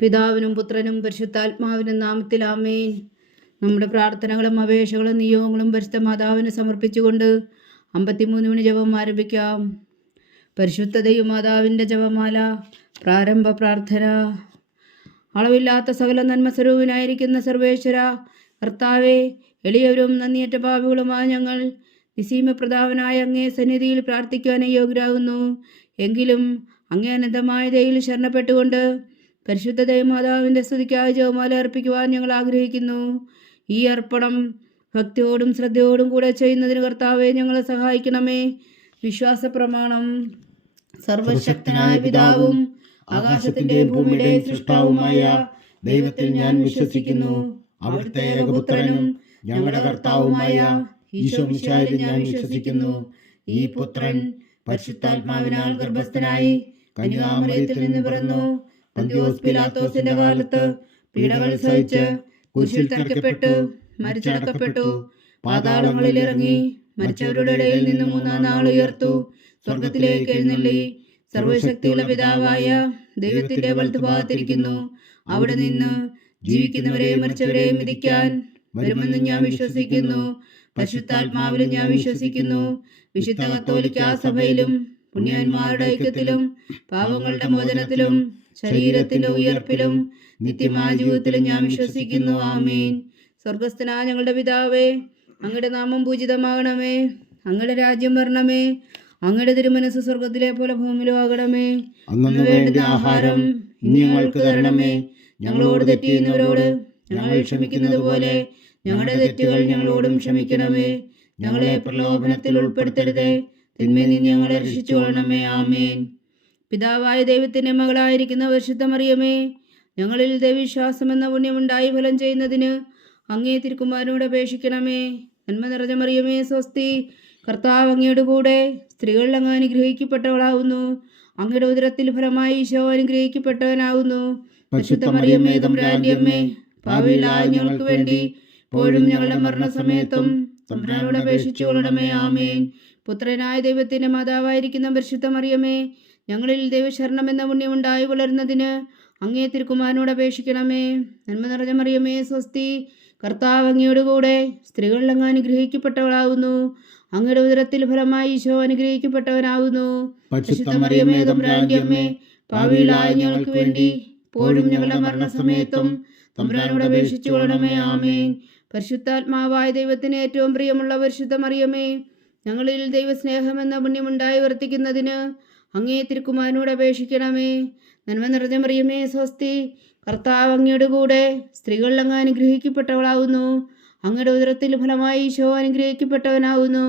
പിതാവിനും പുത്രനും പരിശുദ്ധാത്മാവിനും നാമത്തിൽ ആമേൻ. നമ്മുടെ പ്രാർത്ഥനകളും അപേക്ഷകളും നിയോഗങ്ങളും പരിശുദ്ധ മാതാവിന് സമർപ്പിച്ചുകൊണ്ട് 53 മണി ജപം ആരംഭിക്കാം. പരിശുദ്ധ ദൈവമാതാവിൻ്റെ ജപമാല. പ്രാരംഭ പ്രാർത്ഥന. അളവില്ലാത്ത സകല നന്മസ്വരൂപനായിരിക്കുന്ന സർവേശ്വര കർത്താവെ, എളിയവരും നന്ദിയറ്റ പാപികളുമായ ഞങ്ങൾ നിസീമപ്രതാപനായ അങ്ങേ സന്നിധിയിൽ പ്രാർത്ഥിക്കുവാൻ യോഗ്യരാകുന്നു. എങ്കിലും അങ്ങേ അനന്തമായ ദയയിൽ ശരണപ്പെട്ടുകൊണ്ട് പരിശുദ്ധ ദൈവമാതാവിൻ്റെ സ്തുതിക്കായി ജപമാല അർപ്പിക്കുവാൻ ഞങ്ങൾ ആഗ്രഹിക്കുന്നു. ഈ അർപ്പണം ഭക്തിയോടും ശ്രദ്ധയോടും കൂടെ ചെയ്യുന്നതിന് കർത്താവെ ഞങ്ങളെ സഹായിക്കണമേ. വിശ്വാസ പ്രമാണം. സർവശക്തനായ പിതാവും ആകാശത്തിന്റെയും ഭൂമിയുടെയും സൃഷ്ടാവുമായ ദൈവത്തിൽ ഞാൻ വിശ്വസിക്കുന്നു. അവിടുത്തെ ഏകപുത്രനും ഞങ്ങളുടെ കർത്താവുമായ ഈശോ മിശിഹായിൽ ഞാൻ വിശ്വസിക്കുന്നു. ഈ പുത്രൻ പരിശുദ്ധാത്മാവിനാൽ ഗർഭസ്ഥനായി കന്യകാമറിയത്തിൽ നിന്ന് പിറന്നു. പന്തിയോസ് പിലാത്തോസിന്റെ കാലത്ത് പീഡകൾ സഹിച്ച് കുരിശിൽ തറയ്ക്കപ്പെട്ടു, മരിച്ചടക്കപ്പെട്ടു, പാതാളങ്ങളിൽ ഇറങ്ങി, മരിച്ചവരുടെ ഇടയിൽ നിന്ന് 3-ാം നാൾ ഉയർത്തു, സ്വർഗത്തിലേക്ക് എഴുന്നള്ളി, സർവശക്തിയുള്ള പിതാവായ ദൈവത്തിന്റെ വലത്തുഭാഗത്തിരിക്കുന്നു. അവിടെ നിന്ന് ജീവിക്കുന്നവരെയും മരിച്ചവരെയും വിധിക്കാൻ വരുമെന്ന് ഞാൻ വിശ്വസിക്കുന്നു. പരിശുദ്ധാത്മാവിലും ഞാൻ വിശ്വസിക്കുന്നു. വിശുദ്ധ കത്തോലിക്കാ സഭയിലും പുണ്യന്മാരുടെ ഐക്യത്തിലും പാപങ്ങളുടെ മോചനത്തിലും ശരീരത്തിന്റെ ഉയർപ്പിലും നിത്യമായ ജീവിതത്തിലും ഞാൻ വിശ്വസിക്കുന്നു. ആമേൻ. സ്വർഗസ്ഥനായ ഞങ്ങളുടെ പിതാവേ, അങ്ങയുടെ നാമം പൂജിതമാകണമേ. അങ്ങയുടെ രാജ്യം വരണമേ. അങ്ങയുടെ തിരുമനസ് സ്വർഗത്തിലെ പോലെ ഭൂമിയിലും ആകണമേ. അന്ന് വേണ്ടുന്ന ആഹാരം ഇനി ഞങ്ങൾക്ക് തരണമേ. ഞങ്ങളോട് തെറ്റ് ചെയ്യുന്നവരോട് ഞങ്ങൾ ക്ഷമിക്കുന്നത് പോലെ ഞങ്ങളുടെ തെറ്റുകൾ ഞങ്ങളോടും ക്ഷമിക്കണമേ. ഞങ്ങളെ പ്രലോഭനത്തിൽ ഉൾപ്പെടുത്തരുതേ, തിന്മയിൽ നിന്ന് ഞങ്ങളെ രക്ഷിച്ചു കൊള്ളണമേ. ആമേൻ. പിതാവായ ദൈവത്തിന്റെ മകളായിരിക്കുന്ന പരിശുദ്ധ മറിയമേ, ഞങ്ങളിൽ ദൈവവിശ്വാസം എന്ന പുണ്യമുണ്ടായി ഫലം ചെയ്യുന്നതിന് അങ്ങേ തിരുക്കുമാരനോട് അപേക്ഷിക്കണമേ. നന്മ നിറഞ്ഞ മറിയമേ സ്വസ്തി, കർത്താവ് അങ്ങയുടെ കൂടെ സ്ത്രീകളിൽ അങ്ങ് അനുഗ്രഹിക്കപ്പെട്ടവളാവുന്നു. അങ്ങയുടെ ഉദരത്തിൽ ഫലമായി ഈശോ അനുഗ്രഹിക്കപ്പെട്ടവനാവുന്നു. പരിശുദ്ധ മറിയമേ തമ്പുരാന്റെ അമ്മേ, പാപികളായ ഞങ്ങൾക്ക് വേണ്ടി ഇപ്പോഴും ഞങ്ങളുടെ മരണസമയത്തും തമ്പുരാനോട് അപേക്ഷിച്ചു കൊള്ളണമേ. ആമേൻ. പുത്രനായ ദൈവത്തിന്റെ മാതാവായിരിക്കുന്ന പരിശുദ്ധ മറിയമേ, ഞങ്ങളിൽ ദൈവശരണം എന്ന പുണ്യമുണ്ടായി വളരുന്നതിന് അങ്ങേ തിരുക്കുമാരനോട് അപേക്ഷിക്കണമേ. നന്മ നിറഞ്ഞ മറിയമേ സ്വസ്തി, കർത്താവ് അങ്ങയുടെ കൂടെ സ്ത്രീകളിൽ അങ്ങ് അനുഗ്രഹിക്കപ്പെട്ടവളാവുന്നു. അങ്ങയുടെ ഉദരത്തിൽ ഫലമായി ഈശോ അനുഗ്രഹിക്കപ്പെട്ടവനാവുന്നു. പരിശുദ്ധ മറിയമേ തമ്പുരാന്റെ അമ്മേ, പാപികളായ ഞങ്ങൾക്ക് വേണ്ടി ഇപ്പോഴും ഞങ്ങളുടെ മരണസമയത്തും തമ്പുരാനോട് അപേക്ഷിച്ചു കൊള്ളണമേ. ആമേൻ. പരിശുദ്ധാത്മാവായ ദൈവത്തിന് ഏറ്റവും പ്രിയമുള്ള പരിശുദ്ധ മറിയമേ, ഞങ്ങളിൽ ദൈവസ്നേഹം എന്ന പുണ്യമുണ്ടായി വർത്തിക്കുന്നതിന് അങ്ങേ തിരുക്കുമാരനോട് അപേക്ഷിക്കണമേ. നന്മ നിറഞ്ഞ മറിയമേ സ്വസ്തി, കർത്താവ് അങ്ങയുടെ കൂടെ സ്ത്രീകളിൽ അങ്ങ് അനുഗ്രഹിക്കപ്പെട്ടവളാവുന്നു. അങ്ങയുടെ ഉദരത്തിൽ ഫലമായി ഈശോ അനുഗ്രഹിക്കപ്പെട്ടവനാവുന്നു.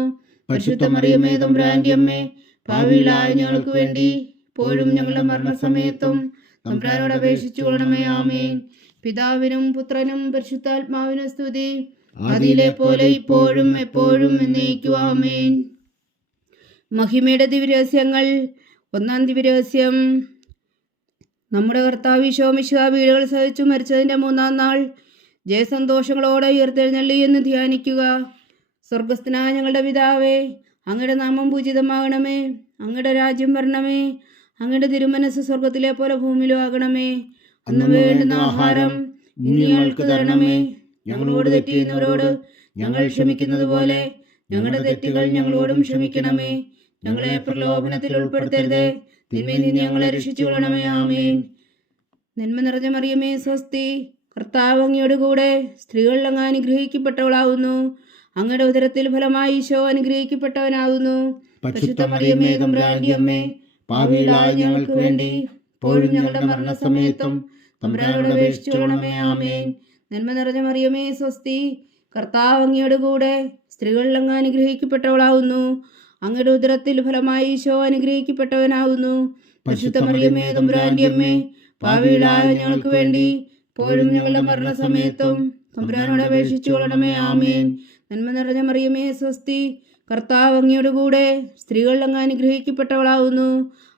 പരിശുദ്ധ മറിയമേ തമ്പുരാന്റെ അമ്മേ, പാപികളായ ഞങ്ങൾക്ക് വേണ്ടി ഇപ്പോഴും ഞങ്ങളുടെ മരണസമയത്തും തമ്പുരാനോട് അപേക്ഷിച്ചു കൊള്ളണമേ. ആമേൻ. പിതാവിനും പുത്രനും പരിശുദ്ധാത്മാവിനും സ്തുതി, ആദിയിലെ പോലെ ഇപ്പോഴും എപ്പോഴും എന്നേക്കും. ആമേൻ. മഹിമയുടെ ദിവ്യരഹസ്യങ്ങൾ. 1-ാം ദിവ്യരഹസ്യം. നമ്മുടെ കർത്താവ് ഈശോ മിശിഹാ പീഡകൾ സഹിച്ചു മരിച്ചതിൻ്റെ 3-ാം നാൾ ജയസന്തോഷങ്ങളോടെ ഉയർത്തെഴുന്നള്ളി എന്ന് ധ്യാനിക്കുക. സ്വർഗസ്ഥനായ ഞങ്ങളുടെ പിതാവേ, അങ്ങയുടെ നാമം പൂജിതമാകണമേ. അങ്ങയുടെ രാജ്യം വരണമേ. അങ്ങയുടെ തിരുമനസ് സ്വർഗത്തിലെ പോലെ ഭൂമിയിലും ആകണമേ. അന്ന് വേണ്ടുന്ന ആഹാരം ഇനി ഞങ്ങൾക്ക് തരണമേ. ഞങ്ങളോട് തെറ്റ് ചെയ്യുന്നവരോട് ഞങ്ങൾ ക്ഷമിക്കുന്നത് പോലെ ഞങ്ങളുടെ തെറ്റുകൾ ഞങ്ങളോടും ക്ഷമിക്കണമേ. ഞങ്ങളെ പ്രലോഭനത്തിൽ ഉൾപ്പെടുത്തരുതേ, തിന്മയിൽ നിന്ന് ഞങ്ങളെ രക്ഷിച്ചു കൊള്ളണമേ. ആമേൻ. നന്മ നിറഞ്ഞ മറിയമേ സ്വസ്തി, കർത്താവ് അങ്ങയുടെ കൂടെ സ്ത്രീകളിൽ അങ്ങ് അനുഗ്രഹിക്കപ്പെട്ടവളാവുന്നു. അങ്ങയുടെ ഉദരത്തിൽ ഫലമായി ഈശോ അനുഗ്രഹിക്കപ്പെട്ടവനാവുന്നു. പരിശുദ്ധ മറിയമേ തമ്പുരാന്റെ അമ്മേ, പാപികളായ ഞങ്ങൾക്ക് വേണ്ടി ഇപ്പോഴും ഞങ്ങളുടെ മരണസമയത്തും തമ്പുരാനോട് അപേക്ഷിച്ചു കൊള്ളണമേ. ആമേൻ. നന്മ നിറഞ്ഞ മറിയമേ സ്വസ്തി, കർത്താവ് അങ്ങയുടെ കൂടെ സ്ത്രീകളിൽ അങ്ങ് അനുഗ്രഹിക്കപ്പെട്ടവളാവുന്നു. അങ്ങയുടെ ഉദരത്തിൽ ഫലമായി ഈശോ അനുഗ്രഹിക്കപ്പെട്ടവനാവുന്നു. പരിശുദ്ധ മറിയമേ തമ്പുരാന്റെ അമ്മേ, പാപികളായ ഞങ്ങൾക്ക് വേണ്ടി ഇപ്പോഴും ഞങ്ങളുടെ മരണസമയത്തും തമ്പുരാനോട് അപേക്ഷിച്ചു കൊള്ളണമേ. ആമേൻ. നന്മ നിറഞ്ഞ മറിയമേ സ്വസ്തി, കർത്താവ് അങ്ങയുടെ കൂടെ സ്ത്രീകളിൽ അങ്ങ് അനുഗ്രഹിക്കപ്പെട്ടവളാവുന്നു.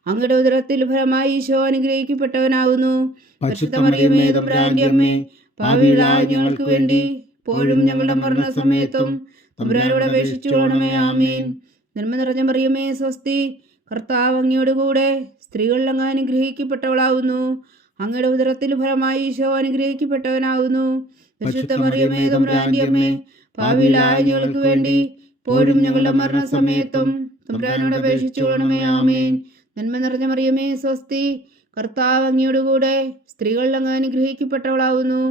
അങ്ങയുടെ ഉദരത്തിൽ ഫലമായി ഈശോ അനുഗ്രഹിക്കപ്പെട്ടവനാവുന്നു. പരിശുദ്ധ മറിയമേ തമ്പുരാന്റെ അമ്മേ, പാപികളായ ഞങ്ങൾക്ക് വേണ്ടി ഇപ്പോഴും ഞങ്ങളുടെ മരണസമയത്തും തമ്പുരാനോട് അപേക്ഷിച്ചു കൊള്ളണമേ. ആമേൻ. നന്മ നിറഞ്ഞ മറിയമേ സ്വസ്തി, കർത്താവ് അങ്ങയുടെ കൂടെ സ്ത്രീകളിൽ അങ്ങ് അനുഗ്രഹിക്കപ്പെട്ടവളാവുന്നു. അങ്ങയുടെ ഉദരത്തിൽ ഫലമായി ഈശോ അനുഗ്രഹിക്കപ്പെട്ടവനാകുന്നു. പരിശുദ്ധ മറിയമേ തമ്പുരാന്റെ അമ്മേ, പാപികളായ ഞങ്ങൾക്ക് വേണ്ടി ഇപ്പോഴും ഞങ്ങളുടെ മരണസമയത്തും തമ്പുരാനോട് അപേക്ഷിച്ചുകൊള്ളണമേ. ആമേൻ. നന്മ നിറഞ്ഞ മറിയമേ സ്വസ്തി, കർത്താവ് അങ്ങയോടുകൂടെ സ്ത്രീകളിൽ അങ്ങ് അനുഗ്രഹിക്കപ്പെട്ടവളാകുന്നു.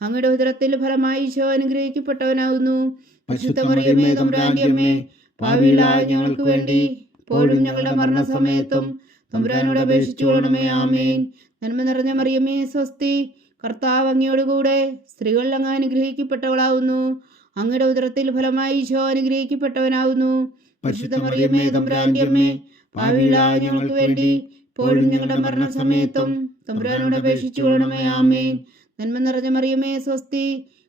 അങ്ങയുടെ ഉദരത്തിൽ ഫലമായി ഈശോ അനുഗ്രഹിക്കപ്പെട്ടവനാകുന്നു. പരിശുദ്ധ മറിയമേ തമ്പുരാന്റെ അമ്മേ, പാപികളായ ഞങ്ങൾക്ക് വേണ്ടി ഇപ്പോഴും ഞങ്ങളുടെ മരണസമയത്തും തമ്പുരാനോട് അപേക്ഷിച്ചുകൊള്ളണമേ. ആമേൻ. നന്മ നിറഞ്ഞ മറിയമേ സ്വസ്തി, കർത്താവ് അങ്ങയോടുകൂടെ സ്ത്രീകളിൽ അങ്ങ് അനുഗ്രഹിക്കപ്പെട്ടവളാകുന്നു. അങ്ങയുടെ ഉദരത്തിൽ ഫലമായി ഈശോ അനുഗ്രഹിക്കപ്പെട്ടവനാകുന്നു. പരിശുദ്ധ മറിയമേ തമ്പുരാന്റെ അമ്മേ, പാപികളായ ഞങ്ങൾക്ക് വേണ്ടി ഇപ്പോഴും ഞങ്ങളുടെ മരണസമയത്തും തമ്പുരാനോട് അപേക്ഷിച്ചുകൊള്ളണമേ. ആമേൻ. നന്മ നിറഞ്ഞ മറിയമേ സ്വസ്തി,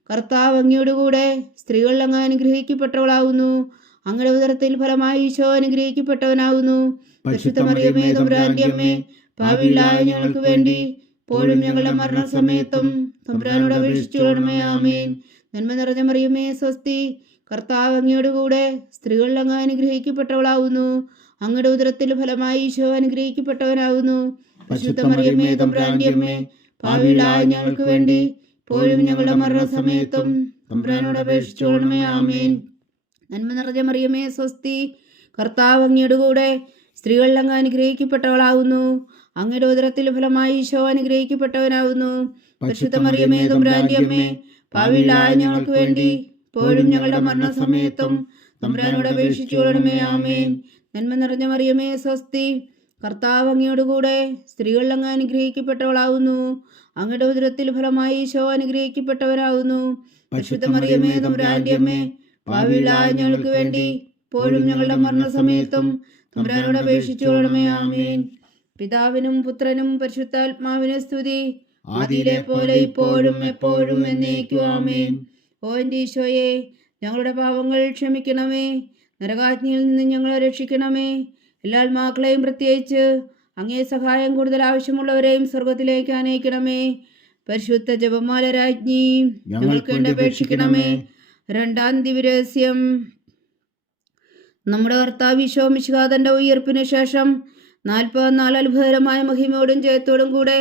കർത്താവ് അങ്ങയോടുകൂടെ സ്ത്രീകളിൽ അങ്ങ് അനുഗ്രഹിക്കപ്പെട്ടവളാകുന്നു. അങ്ങയുടെ ഉദരത്തിൽ ഫലമായി ഈശോ അനുഗ്രഹിക്കപ്പെട്ടവനാകുന്നു. പരിശുദ്ധ മറിയമേ തമ്പുരാന്റെ അമ്മേ, പാപികളായ ഞങ്ങൾക്ക് വേണ്ടി ഇപ്പോഴും ഞങ്ങളുടെ മരണസമയത്തും തമ്പുരാനോട് അപേക്ഷിച്ചുകൊള്ളണമേ. ആമേൻ. നന്മ നിറഞ്ഞ മറിയമേ സ്വസ്തി, കർത്താവ് അങ്ങയോടുകൂടെ സ്ത്രീകളിൽ അങ്ങ് അനുഗ്രഹിക്കപ്പെട്ടവളാകുന്നു. അങ്ങയുടെ ഉദരത്തിൽ ഫലമായി ഈശോ അനുഗ്രഹിക്കപ്പെട്ടവനാകുന്നു. പരിശുദ്ധ മറിയമേ തമ്പുരാന്റെ അമ്മേ, പാപികളായ ഞങ്ങൾക്ക് വേണ്ടി ഇപ്പോഴും ഞങ്ങളുടെ മരണസമയത്തും തമ്പുരാനോട് അപേക്ഷിച്ചുകൊള്ളണമേ. ആമേൻ. നന്മ നിറഞ്ഞ മറിയമേ സ്വസ്തി, കർത്താവ് അങ്ങയോടുകൂടെ സ്ത്രീകളിൽ അങ്ങ് അനുഗ്രഹിക്കപ്പെട്ടവളാകുന്നു. അങ്ങയുടെ ഉദരത്തിൽ ഫലമായി ഈശോ അനുഗ്രഹിക്കപ്പെട്ടവനാകുന്നു. പരിശുദ്ധ മറിയമേ തമ്പുരാന്റെ അമ്മേ, പാപികളായ ഞങ്ങൾക്ക് വേണ്ടി ഇപ്പോഴും ഞങ്ങളുടെ മരണസമയത്തും തമ്പുരാനോട് അപേക്ഷിച്ചുകൊള്ളണമേ. ആമേൻ. നന്മ നിറഞ്ഞ മറിയമേ സ്വസ്തി, കർത്താവ് അങ്ങയോടുകൂടെ സ്ത്രീകളിൽ അങ്ങ് അനുഗ്രഹിക്കപ്പെട്ടവളാകുന്നു. അങ്ങയുടെ ഉദരത്തിൽ ഫലമായി ഈശോ അനുഗ്രഹിക്കപ്പെട്ടവരാകുന്നു. പരിശുദ്ധ മറിയമേ തമ്പുരാന്റെ അമ്മേ, പാപികളായ ഞങ്ങൾക്ക് വേണ്ടി ഇപ്പോഴും ഞങ്ങളുടെ മരണസമയത്തും തമ്പുരാനോട് അപേക്ഷിച്ചുകൊള്ളണമേ. ആമേൻ. പിതാവിനും പുത്രനും പരിശുദ്ധാത്മാവിനും സ്തുതി, ആദിയിലെ പോലെ ഇപ്പോഴും എപ്പോഴും എന്നേക്കും. ആമേൻ. ഓ എൻ്റെ ഈശോയെ, ഞങ്ങളുടെ പാപങ്ങൾ ക്ഷമിക്കണമേ, നരകാഗ്നിയിൽ നിന്ന് ഞങ്ങളെ രക്ഷിക്കണമേ. എല്ലാ ആത്മാക്കളെയും പ്രത്യേകിച്ച് അങ്ങേ സഹായം കൂടുതൽ ആവശ്യമുള്ളവരെയും സ്വർഗത്തിലേക്ക് അനയിക്കണമേ. പരിശുദ്ധ ജപമാല രാജ്ഞി, ഞങ്ങൾക്ക് വേണ്ടി അപേക്ഷിക്കണമേ. രണ്ടാം ദിവ്യരഹസ്യം. നമ്മുടെ കർത്താവ് ഈശോ മിശിഹാ തൻ്റെ ഉയർപ്പിന് ശേഷം 44 അത്ഭുതകരമായ മഹിമയോടും ജയത്തോടും കൂടെ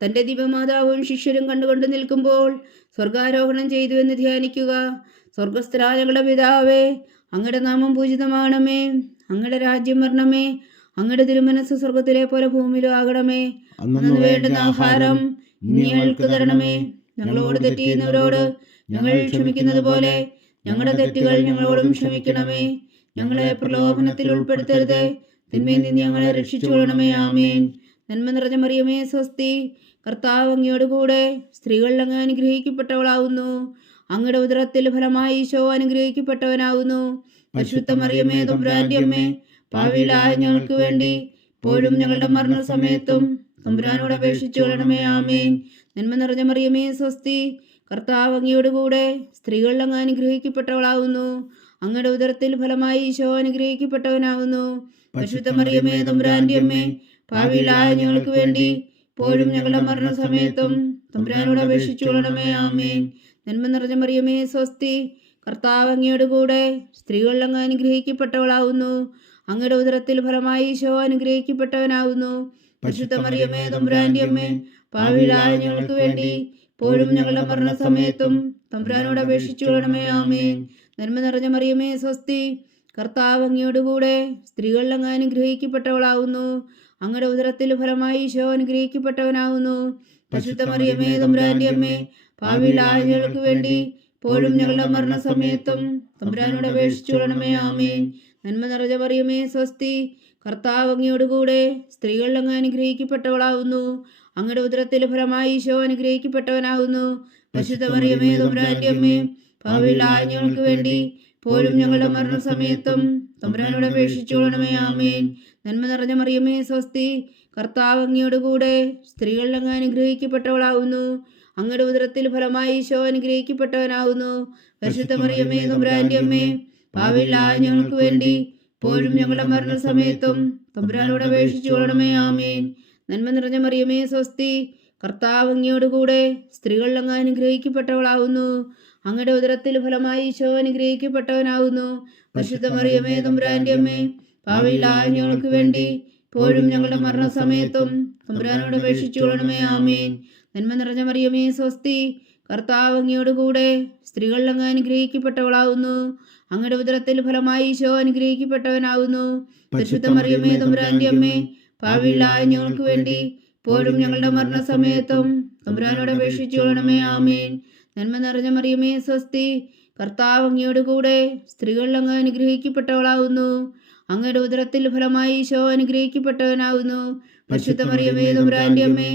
തൻ്റെ ദിവ്യമാതാവും ശിഷ്യരും കണ്ടുകൊണ്ട് നിൽക്കുമ്പോൾ സ്വർഗാരോഹണം ചെയ്തു എന്ന് ധ്യാനിക്കുക. സ്വർഗസ്ഥനായ ഞങ്ങളുടെ പിതാവേ, അങ്ങയുടെ നാമം പൂജിതമാകണമേ. അങ്ങയുടെ രാജ്യം വരണമേ. അങ്ങയുടെ തിരുമനസ് സ്വർഗത്തിലെ പോലെ ഭൂമിയിലും ആകണമേ. അന്നു വേണ്ടുന്ന ആഹാരം ഇനി ഞങ്ങൾക്ക് തരണമേ. ഞങ്ങളോട് തെറ്റ് ചെയ്യുന്നവരോട് ഞങ്ങൾ ക്ഷമിക്കുന്നത് പോലെ ഞങ്ങളുടെ തെറ്റുകൾ ഞങ്ങളോടും ക്ഷമിക്കണമേ. ഞങ്ങളെ പ്രലോഭനത്തിൽ ഉൾപ്പെടുത്തരുത്, തിന്മയിൽ നിന്ന് ഞങ്ങളെ രക്ഷിച്ചുകൊള്ളണമേ. ആമേൻ. നന്മ നിറഞ്ഞ മറിയമേ സ്വസ്തി, കർത്താവ് അങ്ങയോടുകൂടെ സ്ത്രീകളിൽ അങ്ങ് അനുഗ്രഹിക്കപ്പെട്ടവളാകുന്നു. അങ്ങയുടെ ഉദരത്തിൽ ഫലമായി ഈശോ അനുഗ്രഹിക്കപ്പെട്ടവനാകുന്നു. പരിശുദ്ധ മറിയമേ തമ്പുരാന്റെ അമ്മേ, പാപികളായ ഞങ്ങൾക്ക് വേണ്ടി ഇപ്പോഴും ഞങ്ങളുടെ മരണസമയത്തും തമ്പുരാനോട് അപേക്ഷിച്ചുകൊള്ളണമേ. ആമേൻ. നന്മ നിറഞ്ഞ മറിയമേ സ്വസ്തി, കർത്താവ് അങ്ങയോടുകൂടെ സ്ത്രീകളിൽ അങ്ങ് അനുഗ്രഹിക്കപ്പെട്ടവളാകുന്നു. അങ്ങയുടെ ഉദരത്തിൽ ഫലമായി ഈശോ അനുഗ്രഹിക്കപ്പെട്ടവനാകുന്നു. പരിശുദ്ധ മറിയമേ തമ്പുരാന്റെ അമ്മേ, പാപികളായ ഞങ്ങൾക്ക് വേണ്ടി ഇപ്പോഴും ഞങ്ങളുടെ മരണസമയത്തും തമ്പുരാനോട് അപേക്ഷിച്ചുകൊള്ളണമേ. ആമേൻ. നന്മ നിറഞ്ഞ മറിയമേ സ്വസ്തി, കർത്താവ് അങ്ങയോടുകൂടെ സ്ത്രീകളിൽ അങ്ങ് അനുഗ്രഹിക്കപ്പെട്ടവളാകുന്നു. അങ്ങയുടെ ഉദരത്തിൽ ഫലമായി ഈശോ അനുഗ്രഹിക്കപ്പെട്ടവനാകുന്നു. പരിശുദ്ധ മറിയമേ തമ്പുരാന്റെ അമ്മേ, പാപികളായ ഞങ്ങൾക്ക് വേണ്ടി ഇപ്പോഴും ഞങ്ങളുടെ മരണസമയത്തും തമ്പുരാനോട് അപേക്ഷിച്ചുകൊള്ളണമേ. ആമേൻ. നന്മ നിറഞ്ഞ മറിയമേ സ്വസ്തി, കർത്താവ് അങ്ങയോടുകൂടെ സ്ത്രീകളിൽ അങ്ങ് അനുഗ്രഹിക്കപ്പെട്ടവളാകുന്നു. അങ്ങയുടെ ഉദരത്തിൽ ഫലമായി ഈശോ അനുഗ്രഹിക്കപ്പെട്ടവനാകുന്നു. പരിശുദ്ധ മറിയമേ തമ്പുരാന്റെ അമ്മേ, പാപികളായ ഞങ്ങൾക്ക് വേണ്ടി ഇപ്പോഴും ഞങ്ങളുടെ മരണസമയത്തും തമ്പുരാനോട് അപേക്ഷിച്ചുകൊള്ളണമേ. ആമേൻ. നന്മ നിറഞ്ഞ മറിയമേ സ്വസ്തി, കർത്താവ് അങ്ങയോടുകൂടെ സ്ത്രീകളിൽ അങ്ങ് അനുഗ്രഹിക്കപ്പെട്ടവളാകുന്നു. അങ്ങയുടെ ഉദരത്തിൽ ഫലമായി ഈശോ അനുഗ്രഹിക്കപ്പെട്ടവനാകുന്നു. പരിശുദ്ധ മറിയമേ തമ്പുരാന്റെ അമ്മേ, പാപികളായ ഞങ്ങൾക്ക് വേണ്ടി ഇപ്പോഴും ഞങ്ങളുടെ മരണസമയത്തും തമ്പുരാനോട് അപേക്ഷിച്ചുകൊള്ളണമേ. ആമേൻ. നന്മ നിറഞ്ഞ മറിയമേ സ്വസ്തി, കർത്താവ് അങ്ങയോടുകൂടെ സ്ത്രീകളിൽ അങ്ങ് അനുഗ്രഹിക്കപ്പെട്ടവളാകുന്നു. അങ്ങയുടെ ഉദരത്തിൽ ഫലമായി ഈശോ അനുഗ്രഹിക്കപ്പെട്ടവനാകുന്നു. പരിശുദ്ധ മറിയമേ തമ്പുരാന്റെ അമ്മേ, പാപികളായ ഞങ്ങൾക്ക് വേണ്ടി ഇപ്പോഴും ഞങ്ങളുടെ മരണസമയത്തും തമ്പുരാനോട് അപേക്ഷിച്ചുകൊള്ളണമേ. ആമേൻ. നന്മ നിറഞ്ഞ മറിയമേ സ്വസ്തി, കർത്താവ് അങ്ങയോടുകൂടെ സ്ത്രീകളിൽ അങ്ങ് അനുഗ്രഹിക്കപ്പെട്ടവളാകുന്നു. അങ്ങയുടെ ഉദരത്തിൽ ഫലമായി ഈശോ അനുഗ്രഹിക്കപ്പെട്ടവനാകുന്നു. പരിശുദ്ധ മറിയമേ തമ്പുരാന്റെ അമ്മേ, പാപികളായ ഞങ്ങൾക്ക് വേണ്ടി ഇപ്പോഴും ഞങ്ങളുടെ മരണസമയത്തും തമ്പുരാനോട് അപേക്ഷിച്ചുകൊള്ളണമേ. ആമേൻ. നന്മ നിറഞ്ഞ മറിയമേ സ്വസ്തി, കർത്താവ് അങ്ങയോട് കൂടെ സ്ത്രീകളിൽ അങ്ങ് അനുഗ്രഹിക്കപ്പെട്ടവളാവുന്നു. അങ്ങയുടെ ഉദരത്തിൽ ഫലമായി ഈശോ അനുഗ്രഹിക്കപ്പെട്ടവനാവുന്നു. പരിശുദ്ധ മറിയമേ തമ്പുരാന്റെ അമ്മേ, പാപികളായ ഞങ്ങൾക്ക് വേണ്ടി ഇപ്പോഴും ഞങ്ങളുടെ മരണസമയത്തും തമ്പുരാനോട് അപേക്ഷിച്ചുകൊള്ളണമേ. ആമേൻ. നന്മ നിറഞ്ഞ മറിയമേ സ്വസ്തി, കർത്താവ് അങ്ങയോട് കൂടെ സ്ത്രീകളിൽ അങ്ങ് അനുഗ്രഹിക്കപ്പെട്ടവളാവുന്നു. അങ്ങയുടെ ഉദരത്തിൽ ഫലമായി ഈശോ അനുഗ്രഹിക്കപ്പെട്ടവനാവുന്നു. പരിശുദ്ധ മറിയമേ തമ്പുരാന്റെ അമ്മേ,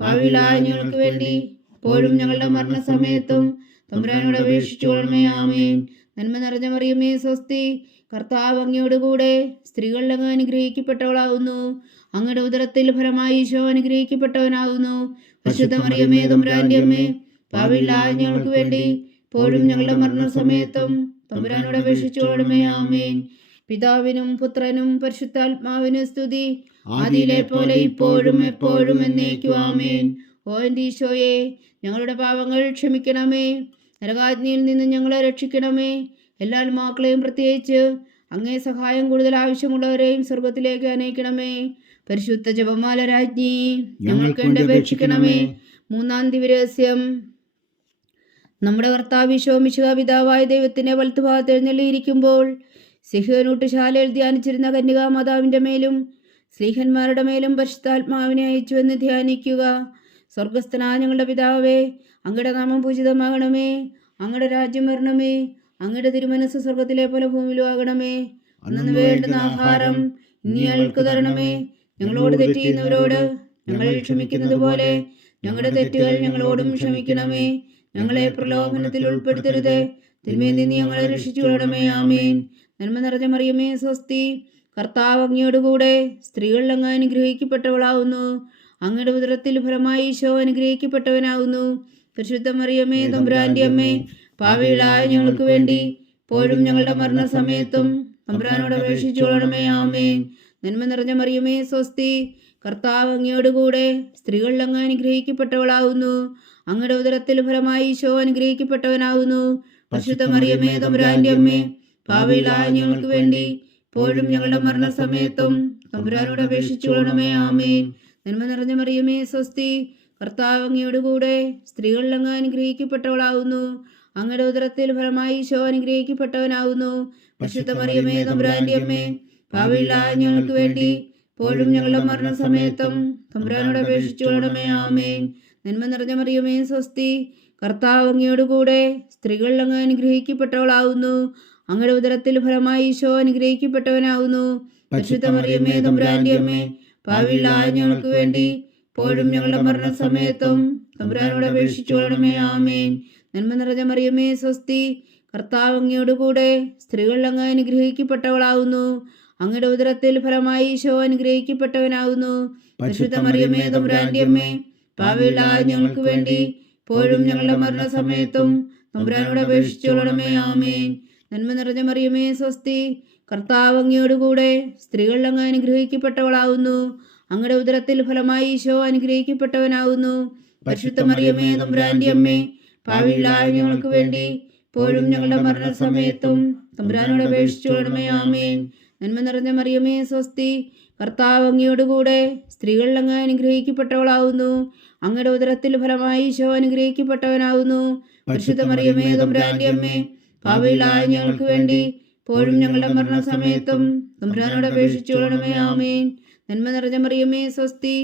പാപികളായ ഞങ്ങൾക്ക് വേണ്ടി ഇപ്പോഴും ഞങ്ങളുടെ മരണസമയത്തും തമ്പുരാനോട് അപേക്ഷിച്ചുകൊള്ളണമേ. ആമേൻ. നന്മ നിറഞ്ഞ മറിയമേ സ്വസ്തി, കർത്താവ് അങ്ങയോട് കൂടെ സ്ത്രീകളിൽ അങ്ങ് അനുഗ്രഹിക്കപ്പെട്ടവളാവുന്നു. അങ്ങയുടെ ഉദരത്തിൽ ഫലമായി ഈശോ അനുഗ്രഹിക്കപ്പെട്ടവനാകുന്നു. പരിശുദ്ധ മറിയമേ തമ്പുരാന്റെ അമ്മേ, പാപികളായ ഞങ്ങൾക്ക് വേണ്ടി ഇപ്പോഴും ഞങ്ങളുടെ മരണസമയത്തും തമ്പുരാനോട് അപേക്ഷിച്ചുകൊള്ളണമേ. ആമേൻ. പിതാവിനും പുത്രനും പരിശുദ്ധാത്മാവിനും സ്തുതി, ആദിയിലെ പോലെ ഇപ്പോഴും എപ്പോഴും എന്നേക്കും. ആമേൻ. ഓ എൻ്റെ ഈശോയെ, ഞങ്ങളുടെ പാപങ്ങൾ ക്ഷമിക്കണമേ. നരകാഗ്നിയിൽ നിന്ന് ഞങ്ങളെ രക്ഷിക്കണമേ. എല്ലാ ആത്മാക്കളെയും, പ്രത്യേകിച്ച് അങ്ങേ സഹായം കൂടുതൽ ആവശ്യമുള്ളവരെയും സ്വർഗത്തിലേക്ക് അനയിക്കണമേ. പരിശുദ്ധ ജപമാല രാജ്ഞി, ഞങ്ങൾക്ക് വേണ്ടി അപേക്ഷിക്കണമേ. മൂന്നാം ദിവ്യരഹസ്യം. നമ്മുടെ കർത്താവ് ഈശോ മിശിഹാ പിതാവായ ദൈവത്തിന്റെ വലത്തുഭാഗത്ത് എഴുന്നള്ളിയിരിക്കുമ്പോൾ സിഹ്യോനൂട്ടുശാലയിൽ ധ്യാനിച്ചിരുന്ന കന്യകാമാതാവിന്റെ മേലും സ്ലീഹന്മാരുടെ മേലും പരിശുദ്ധാത്മാവിനെ അയച്ചുവെന്ന് ധ്യാനിക്കുക. സ്വർഗസ്ഥനായ ഞങ്ങളുടെ പിതാവേ, അങ്ങയുടെ നാമം പൂജിതമാകണമേ. അങ്ങയുടെ രാജ്യം വരണമേ. അങ്ങയുടെ തിരുമനസ് സ്വർഗത്തിലെ പോലെ ഭൂമിയിലും ആകണമേ. അന്നു വേണ്ടുന്ന ആഹാരം ഇനി ഞങ്ങൾക്ക് തരണമേ. ഞങ്ങളോട് തെറ്റ് ചെയ്യുന്നവരോട് ഞങ്ങൾ ക്ഷമിക്കുന്നത് പോലെ ഞങ്ങളുടെ തെറ്റുകൾ ഞങ്ങളോടും ക്ഷമിക്കണമേ. ഞങ്ങളെ പ്രലോഭനത്തിൽ ഉൾപ്പെടുത്തരുത്, തിന്മയിൽ നിന്ന് ഞങ്ങളെ രക്ഷിച്ചു കൊള്ളണമേ. ആമേൻ. നന്മ നിറഞ്ഞ മറിയമേ സ്വസ്തി, കർത്താവ് അങ്ങയോട് കൂടെ സ്ത്രീകളിൽ അങ്ങ് അനുഗ്രഹിക്കപ്പെട്ടവളാവുന്നു. അങ്ങയുടെ ഉദരത്തിൽ ഫലമായി ഈശോ അനുഗ്രഹിക്കപ്പെട്ടവനാവുന്നു. പരിശുദ്ധ മറിയമേ തമ്പുരാന്റെ അമ്മേ, പാപികളായ ഞങ്ങൾക്ക് വേണ്ടി ഇപ്പോഴും ഞങ്ങളുടെ മരണസമയത്തും തമ്പുരാനോട് അപേക്ഷിച്ചുകൊള്ളണമേ. ആമേൻ. നന്മ നിറഞ്ഞ മറിയമേ സ്വസ്തി, കർത്താവ് അങ്ങയോട് കൂടെ സ്ത്രീകളിൽ അങ്ങ് അനുഗ്രഹിക്കപ്പെട്ടവളാവുന്നു. അങ്ങയുടെ ഉദരത്തിൽ ഫലമായി ഈശോ അനുഗ്രഹിക്കപ്പെട്ടവനാവുന്നു. പരിശുദ്ധ മറിയമേ തമ്പുരാന്റെ അമ്മേ, പാപികളായ ഞങ്ങൾക്ക് വേണ്ടി ഇപ്പോഴും ഞങ്ങളുടെ മരണസമയത്തും തമ്പുരാനോട് അപേക്ഷിച്ചുകൊള്ളണമേ. ആമേൻ. നന്മ നിറഞ്ഞ മറിയമേ സ്വസ്തി, കർത്താവ് അങ്ങയോട് കൂടെ സ്ത്രീകളിൽ അങ്ങ് അനുഗ്രഹിക്കപ്പെട്ടവളാവുന്നു. അങ്ങയുടെ ഉദരത്തിൽ ഫലമായി ഈശോ അനുഗ്രഹിക്കപ്പെട്ടവനാവുന്നു. പരിശുദ്ധ മറിയമേ തമ്പുരാന്റെ അമ്മേ, പാപികളായ ഞങ്ങൾക്ക് വേണ്ടി ഇപ്പോഴും ഞങ്ങളുടെ മരണസമയത്തും തമ്പുരാനോട് അപേക്ഷിച്ചുകൊള്ളണമേ. ആമേൻ. നന്മ നിറഞ്ഞ മറിയമേ സ്വസ്തി, കർത്താവ് അങ്ങയോട് കൂടെ സ്ത്രീകളിൽ അങ്ങ് അനുഗ്രഹിക്കപ്പെട്ടവളാവുന്നു. അങ്ങയുടെ ഉദരത്തിൽ ഫലമായി ഈശോ അനുഗ്രഹിക്കപ്പെട്ടവനാവുന്നു. പരിശുദ്ധ മറിയമേ തമ്പുരാന്റെ അമ്മേ, പാപികളായ ഞങ്ങൾക്ക് വേണ്ടി ഇപ്പോഴും ഞങ്ങളുടെ മരണസമയത്തും തമ്പുരാനോട് അപേക്ഷിച്ചുകൊള്ളണമേ. ആമേൻ. നന്മ നിറഞ്ഞ മറിയമേ സ്വസ്തി, കർത്താവ് അങ്ങയോട് കൂടെ സ്ത്രീകളിൽ അങ്ങ് അനുഗ്രഹിക്കപ്പെട്ടവളാവുന്നു. അങ്ങയുടെ ഉദരത്തിൽ ഫലമായി ഈശോ അനുഗ്രഹിക്കപ്പെട്ടവനാവുന്നു. പരിശുദ്ധ മറിയമേ തമ്പുരാന്റെ അമ്മേ, പാപികളായ ഞങ്ങൾക്ക് വേണ്ടി ഇപ്പോഴും ഞങ്ങളുടെ മരണസമയത്തും തമ്പുരാനോട് അപേക്ഷിച്ചുകൊള്ളണമേ. ആമേൻ. നന്മ നിറഞ്ഞ മറിയമേ സ്വസ്തി, കർത്താവ് അങ്ങയോട് കൂടെ സ്ത്രീകളിൽ അങ്ങ് അനുഗ്രഹിക്കപ്പെട്ടവളാവുന്നു. അങ്ങയുടെ ഉദരത്തിൽ ഫലമായി ഈശോ അനുഗ്രഹിക്കപ്പെട്ടവനാവുന്നു. പരിശുദ്ധ മറിയമേ തമ്പുരാന്റെ അമ്മേ, പാപികളായ ഞങ്ങൾക്ക് വേണ്ടി ഇപ്പോഴും ഞങ്ങളുടെ മരണസമയത്തും തമ്പുരാനോട് അപേക്ഷിച്ചുകൊള്ളണമേ. ആമേൻ. നന്മ നിറഞ്ഞ മറിയമേ സ്വസ്തി, കർത്താവ് അങ്ങയോട് കൂടെ സ്ത്രീകളിൽ അങ്ങ് അനുഗ്രഹിക്കപ്പെട്ടവളാവുന്നു. അങ്ങയുടെ ഉദരത്തിൽ ഫലമായി ഈശോ അനുഗ്രഹിക്കപ്പെട്ടവനാവുന്നു. പരിശുദ്ധ മറിയമേ തമ്പുരാന്റെ അമ്മേ, പാപികളായ ഞങ്ങൾക്ക് വേണ്ടി ഇപ്പോഴും ഞങ്ങളുടെ മരണസമയത്തും തമ്പുരാനോട് അപേക്ഷിച്ചുകൊള്ളണമേ. ആമേൻ. നന്മ നിറഞ്ഞ മറിയമേ സ്വസ്തി,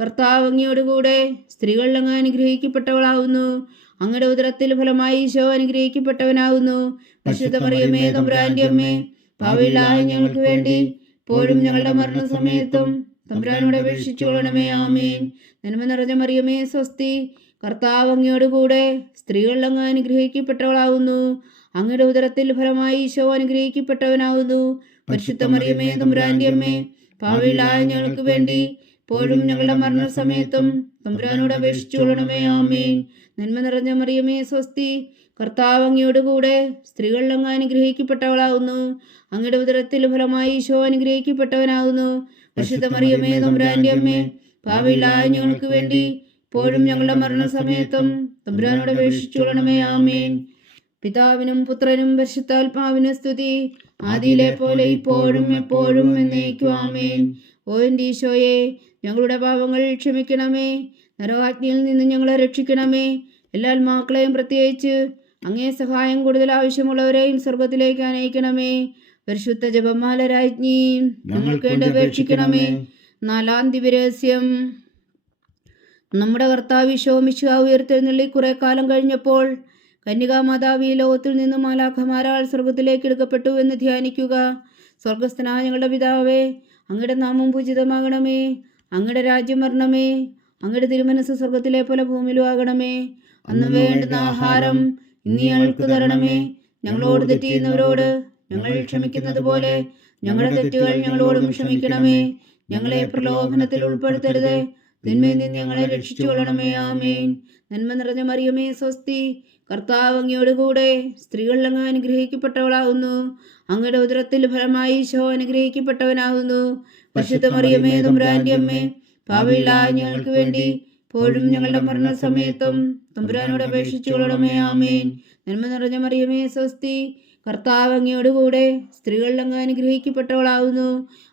കർത്താവ് അങ്ങയോട് കൂടെ സ്ത്രീകളിൽ അങ്ങ് അനുഗ്രഹിക്കപ്പെട്ടവളാവുന്നു. അങ്ങയുടെ ഉദരത്തിൽ ഫലമായി ഈശോ അനുഗ്രഹിക്കപ്പെട്ടവനാവുന്നു. പരിശുദ്ധ മറിയമേ തമ്പുരാന്റെ അമ്മേ, പാപികളായ ഞങ്ങൾക്ക് വേണ്ടി ഇപ്പോഴും ഞങ്ങളുടെ മരണസമയത്തും തമ്പുരാനോട് അപേക്ഷിച്ചുകൊള്ളണമേ. ആമേൻ. നന്മ നിറഞ്ഞ മറിയമേ സ്വസ്തി, കർത്താവ് അങ്ങയോട് കൂടെ സ്ത്രീകളിൽ അങ്ങ് അനുഗ്രഹിക്കപ്പെട്ടവളാവുന്നു. അങ്ങയുടെ ഉദരത്തിൽ ഫലമായി ഈശോ അനുഗ്രഹിക്കപ്പെട്ടവനാവുന്നു. പരിശുദ്ധ മറിയമേ തമ്പുരാന്റെ അമ്മേ, പാപികളായ ഞങ്ങൾക്ക് വേണ്ടി ഇപ്പോഴും ഞങ്ങളുടെ മരണസമയത്തും തമ്പുരാനോട് അപേക്ഷിച്ചുകൊള്ളണമേ. ആമേൻ. നന്മ നിറഞ്ഞ മറിയമേ സ്വസ്തി, കർത്താവ് അങ്ങയോട് കൂടെ സ്ത്രീകളിൽ അങ്ങ് അനുഗ്രഹിക്കപ്പെട്ടവളാവുന്നു. അങ്ങയുടെ ഉദരത്തിൽ ഫലമായി ഈശോ അനുഗ്രഹിക്കപ്പെട്ടവനാവുന്നു. പരിശുദ്ധ മറിയമേ തമ്പുരാന്റെ അമ്മേ, പാപികളായ ഞങ്ങൾക്ക് വേണ്ടി ഇപ്പോഴും ഞങ്ങളുടെ മരണസമയത്തും തമ്പുരാനോട് അപേക്ഷിച്ചുകൊള്ളണമേ. ആമേൻ. പിതാവിനും പുത്രനും പരിശുദ്ധാത്മാവിനും സ്തുതി, ആദിയിലെ പോലെ ഇപ്പോഴും എപ്പോഴും എന്നേക്കും. ആമേൻ. ഓ എൻ്റെ ഈശോയെ, ഞങ്ങളുടെ പാപങ്ങൾ ക്ഷമിക്കണമേ. നരകാഗ്നിയിൽ നിന്ന് ഞങ്ങളെ രക്ഷിക്കണമേ. എല്ലാ ആത്മാക്കളെയും, പ്രത്യേകിച്ച് അങ്ങേ സഹായം കൂടുതൽ ആവശ്യമുള്ളവരെയും സ്വർഗത്തിലേക്ക് അനയിക്കണമേ. പരിശുദ്ധ ജപമാല രാജ്ഞി, ഞങ്ങൾക്ക് വേണ്ടി അപേക്ഷിക്കണമേ. 4-ാം ദിവ്യരഹസ്യം. നമ്മുടെ കർത്താവ് ഈശോ മിശിഹാ ഉയർത്തെഴുന്നള്ളി കുറെ കാലം കഴിഞ്ഞപ്പോൾ കന്യകാമാതാവ് ഈ ലോകത്തിൽ നിന്ന് മാലാഖമാരാൽ സ്വർഗത്തിലേക്ക് എടുക്കപ്പെട്ടു എന്ന് ധ്യാനിക്കുക. സ്വർഗസ്ഥനായ ഞങ്ങളുടെ പിതാവേ, അങ്ങയുടെ നാമം പൂജിതമാകണമേ. അങ്ങയുടെ രാജ്യം വരണമേ. അങ്ങയുടെ തിരുമനസ് സ്വർഗത്തിലെ പോലെ ഭൂമിയിലും ആകണമേ. അന്ന് വേണ്ടുന്ന ആഹാരം ഇന്ന് ഞങ്ങൾക്ക് തരണമേ. ഞങ്ങളോട് തെറ്റ് ചെയ്യുന്നവരോട് ഞങ്ങൾ ക്ഷമിക്കുന്നത് പോലെ ഞങ്ങളുടെ തെറ്റുകൾ ഞങ്ങളോടും ക്ഷമിക്കണമേ. ഞങ്ങളെ പ്രലോഭനത്തിൽ ഉൾപ്പെടുത്തരുത്, തിന്മയിൽ നിന്ന് ഞങ്ങളെ രക്ഷിച്ചുകൊള്ളണമേ. ആമേൻ. നന്മ നിറഞ്ഞ മറിയമേ, സ്വസ്തി. കർത്താവ് അങ്ങയോട് കൂടെ സ്ത്രീകളിൽ അങ്ങ് അനുഗ്രഹിക്കപ്പെട്ടവളാകുന്നു. അങ്ങയുടെ ഉദരത്തിൽ ഫലമായി ഈശോ അനുഗ്രഹിക്കപ്പെട്ടവനാകുന്നു. പരിശുദ്ധ മറിയമേ, തമ്പുരാന്റെ അമ്മേ, പാപികളായ ഞങ്ങൾക്ക് വേണ്ടി ഇപ്പോഴും ഞങ്ങളുടെ മരണസമയത്തും തമ്പുരാനോട് അപേക്ഷിച്ചുകൊള്ളണമേ. ആമേൻ. നന്മ നിറഞ്ഞ മറിയമേ, സ്വസ്തി. കർത്താവ് അങ്ങയോട് കൂടെ സ്ത്രീകളിൽ അങ്ങ് അനുഗ്രഹിക്കപ്പെട്ടവളാകുന്നു.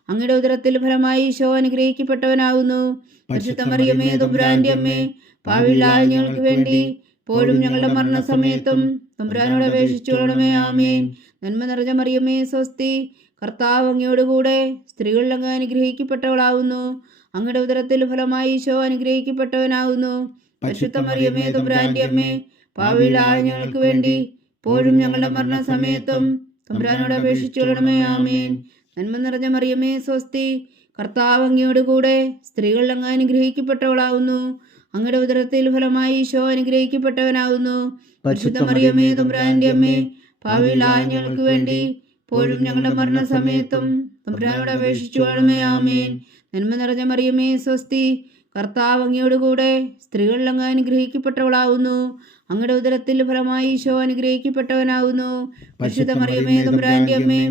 അങ്ങയുടെ ഉദരത്തിൽ ഫലമായി ഈശോ അനുഗ്രഹിക്കപ്പെട്ടവനാകുന്നു. പരിശുദ്ധ മറിയമേ, തമ്പുരാന്റെ അമ്മേ, പാപികളായ ഞങ്ങൾക്ക് വേണ്ടി ഇപ്പോഴും ഞങ്ങളുടെ മരണസമയത്തും തമ്പുരാനോട് അപേക്ഷിച്ചുകൊള്ളണമേ. ആമേൻ. നന്മ നിറഞ്ഞ മറിയമേ, സ്വസ്തി. കർത്താവ് അങ്ങയോട് കൂടെ സ്ത്രീകളിൽ അങ്ങ് അനുഗ്രഹിക്കപ്പെട്ടവളാകുന്നു. അങ്ങയുടെ ഉദരത്തിൽ ഫലമായി ഈശോ അനുഗ്രഹിക്കപ്പെട്ടവനാകുന്നു. പരിശുദ്ധ മറിയമേ, തമ്പുരാന്റെ അമ്മേ, പാപികളായ ഞങ്ങൾക്ക് വേണ്ടി ഇപ്പോഴും ഞങ്ങളുടെ മരണസമയത്തും തമ്പുരാനോട് അപേക്ഷിച്ചുകൊള്ളണമേ. ആമേൻ. നന്മ നിറഞ്ഞ മറിയമേ, സ്വസ്തി. കർത്താവ് അങ്ങയോട് കൂടെ സ്ത്രീകളിൽ അങ്ങ് അനുഗ്രഹിക്കപ്പെട്ടവളാകുന്നു. അങ്ങയുടെ ഉദരത്തിൽ ഫലമായി ഈശോ അനുഗ്രഹിക്കപ്പെട്ടവനാകുന്നു. പരിശുദ്ധ മറിയമേ, തമ്പുരാന്റെ അമ്മേ, പാപികളായ ഞങ്ങൾക്ക് വേണ്ടി ഇപ്പോഴും ഞങ്ങളുടെ മരണസമയത്തും തമ്പുരാനോട് അപേക്ഷിച്ചുകൊള്ളണമേ. ആമേൻ. നന്മ നിറഞ്ഞ മറിയമേ, സ്വസ്തി. കർത്താവ് അങ്ങയോട് കൂടെ സ്ത്രീകളിൽ അങ്ങ് അനുഗ്രഹിക്കപ്പെട്ടവളാകുന്നു. അങ്ങയുടെ ഉദരത്തിൽ ഫലമായി ഈശോ അനുഗ്രഹിക്കപ്പെട്ടവനാകുന്നു. പരിശുദ്ധ മറിയമേ, തമ്പുരാന്റെ അമ്മേ,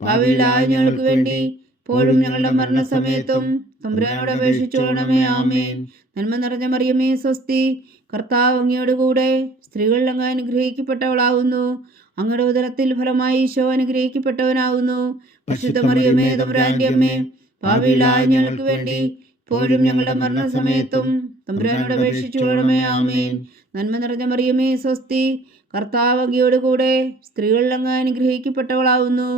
പാപികളായ ഞങ്ങൾക്ക് വേണ്ടി ഇപ്പോഴും ഞങ്ങളുടെ മരണസമയത്തും തമ്പുരാനോട് അപേക്ഷിച്ചുകൊള്ളണമേ. ആമേൻ. നന്മ നിറഞ്ഞ മറിയമേ, സ്വസ്തി. കർത്താവ് അങ്ങയോട് കൂടെ സ്ത്രീകളിൽ അങ്ങ് അനുഗ്രഹിക്കപ്പെട്ടവളാകുന്നു. അങ്ങയുടെ ഉദരത്തിൽ ഫലമായി ഈശോ അനുഗ്രഹിക്കപ്പെട്ടവനാകുന്നു. പരിശുദ്ധ മറിയമേ, തമ്പുരാന്റെ അമ്മേ, പാപികളായ ഞങ്ങൾക്ക് വേണ്ടി ഇപ്പോഴും ഞങ്ങളുടെ മരണസമയത്തും തമ്പുരാനോട് അപേക്ഷിച്ചുകൊള്ളണമേ. ആമേൻ. നന്മ നിറഞ്ഞ മറിയമേ, സ്വസ്തി. കർത്താവ് അങ്ങയോട് കൂടെ സ്ത്രീകളിൽ അങ്ങ് അനുഗ്രഹിക്കപ്പെട്ടവളാകുന്നു.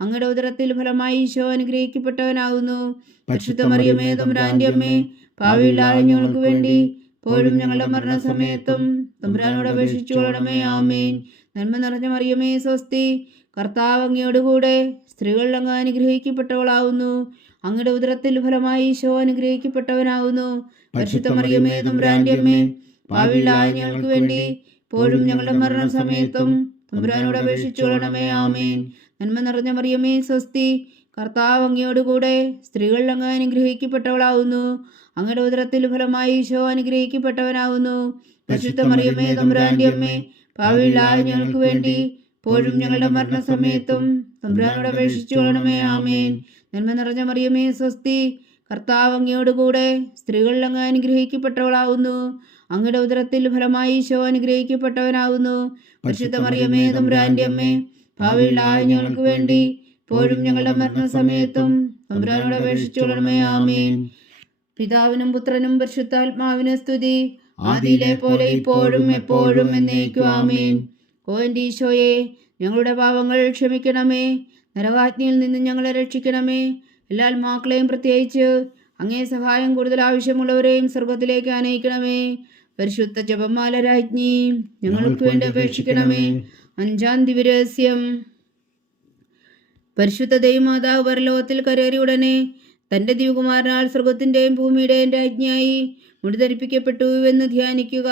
അങ്ങയുടെ ഉദരത്തിൽ ഫലമായി ഈശോ അനുഗ്രഹിക്കപ്പെട്ടവനാകുന്നു. പരിശുദ്ധ മറിയമേ, തമ്പുരാന്റെ അമ്മേ, പാപികളായ ഞങ്ങൾക്ക് വേണ്ടി ഇപ്പോഴും ഞങ്ങളുടെ മരണസമയത്തും തമ്പുരാനോട് അപേക്ഷിച്ചുകൊള്ളണമേ. ആമേൻ. നന്മ നിറഞ്ഞ മറിയമേ, സ്വസ്തി. കർത്താവ് അങ്ങയോട് കൂടെ സ്ത്രീകളിൽ അങ്ങ് അനുഗ്രഹിക്കപ്പെട്ടവളാകുന്നു. അങ്ങയുടെ ഉദരത്തിൽ ഫലമായി ഈശോ അനുഗ്രഹിക്കപ്പെട്ടവനാകുന്നു. പരിശുദ്ധ മറിയമേ, തമ്പുരാന്റെ അമ്മേ, പാപികളായ ഞങ്ങൾക്ക് വേണ്ടി ഇപ്പോഴും ഞങ്ങളുടെ മരണസമയത്തും തമ്പുരാനോട് അപേക്ഷിച്ചുകൊള്ളണമേ. ആമേൻ. നന്മ നിറഞ്ഞ മറിയമേ, സ്വസ്തി. കർത്താവ് അങ്ങയോട് കൂടെ സ്ത്രീകളിൽ അങ്ങ് അനുഗ്രഹിക്കപ്പെട്ടവളാകുന്നു. അങ്ങയുടെ ഉദരത്തിൽ ഫലമായി ഈശോ അനുഗ്രഹിക്കപ്പെട്ടവനാകുന്നു. പരിശുദ്ധ മറിയമേ, തമ്പുരാന്റെ അമ്മേ, പാപികളായ ഞങ്ങൾക്ക് വേണ്ടി ഇപ്പോഴും ഞങ്ങളുടെ മരണസമയത്തും തമ്പുരാനോട് അപേക്ഷിച്ചുകൊള്ളണമേ. ആമേൻ. നന്മ നിറഞ്ഞ മറിയമേ, സ്വസ്തി. കർത്താവ് അങ്ങയോട് കൂടെ സ്ത്രീകളിൽ അങ്ങ് അനുഗ്രഹിക്കപ്പെട്ടവളാകുന്നു. അങ്ങയുടെ ഉദരത്തിൽ ഫലമായി ഈശോ അനുഗ്രഹിക്കപ്പെട്ടവനാകുന്നു. പരിശുദ്ധ മറിയമേ, തമ്പുരാന്റെ അമ്മേ, പാപികളായ ഞങ്ങൾക്ക് വേണ്ടി ഇപ്പോഴും ഞങ്ങളുടെ മരണസമയത്തും തമ്പുരാനോട് അപേക്ഷിച്ചുകൊള്ളണമേ. ആമേൻ. പിതാവിനും പുത്രനും പരിശുദ്ധാത്മാവിനും സ്തുതി, ആദിയിലെ പോലെ ഇപ്പോഴും എപ്പോഴും എന്നേക്കും. ആമേൻ. ഓ എൻ്റെ ഈശോയെ, ഞങ്ങളുടെ പാപങ്ങൾ ക്ഷമിക്കണമേ. നരകാഗ്നിയിൽ നിന്ന് ഞങ്ങളെ രക്ഷിക്കണമേ. എല്ലാ ആത്മാക്കളെയും, പ്രത്യേകിച്ച് അങ്ങേ സഹായം കൂടുതൽ ആവശ്യമുള്ളവരെയും സ്വർഗത്തിലേക്ക് അനയിക്കണമേ. പരിശുദ്ധ ജപമാല രാജ്ഞി, ഞങ്ങൾക്ക് വേണ്ടി അപേക്ഷിക്കണമേ. 5-ാം ദിവ്യരഹസ്യം. പരിശുദ്ധ ദൈവമാതാവ് പരലോകത്തിൽ കരേറി ഉടനെ തൻ്റെ ദിവ്യകുമാരനാൽ സ്വർഗത്തിൻ്റെയും ഭൂമിയുടെയും രാജ്ഞിയായി മുടിധരിപ്പിക്കപ്പെട്ടു എന്ന് ധ്യാനിക്കുക.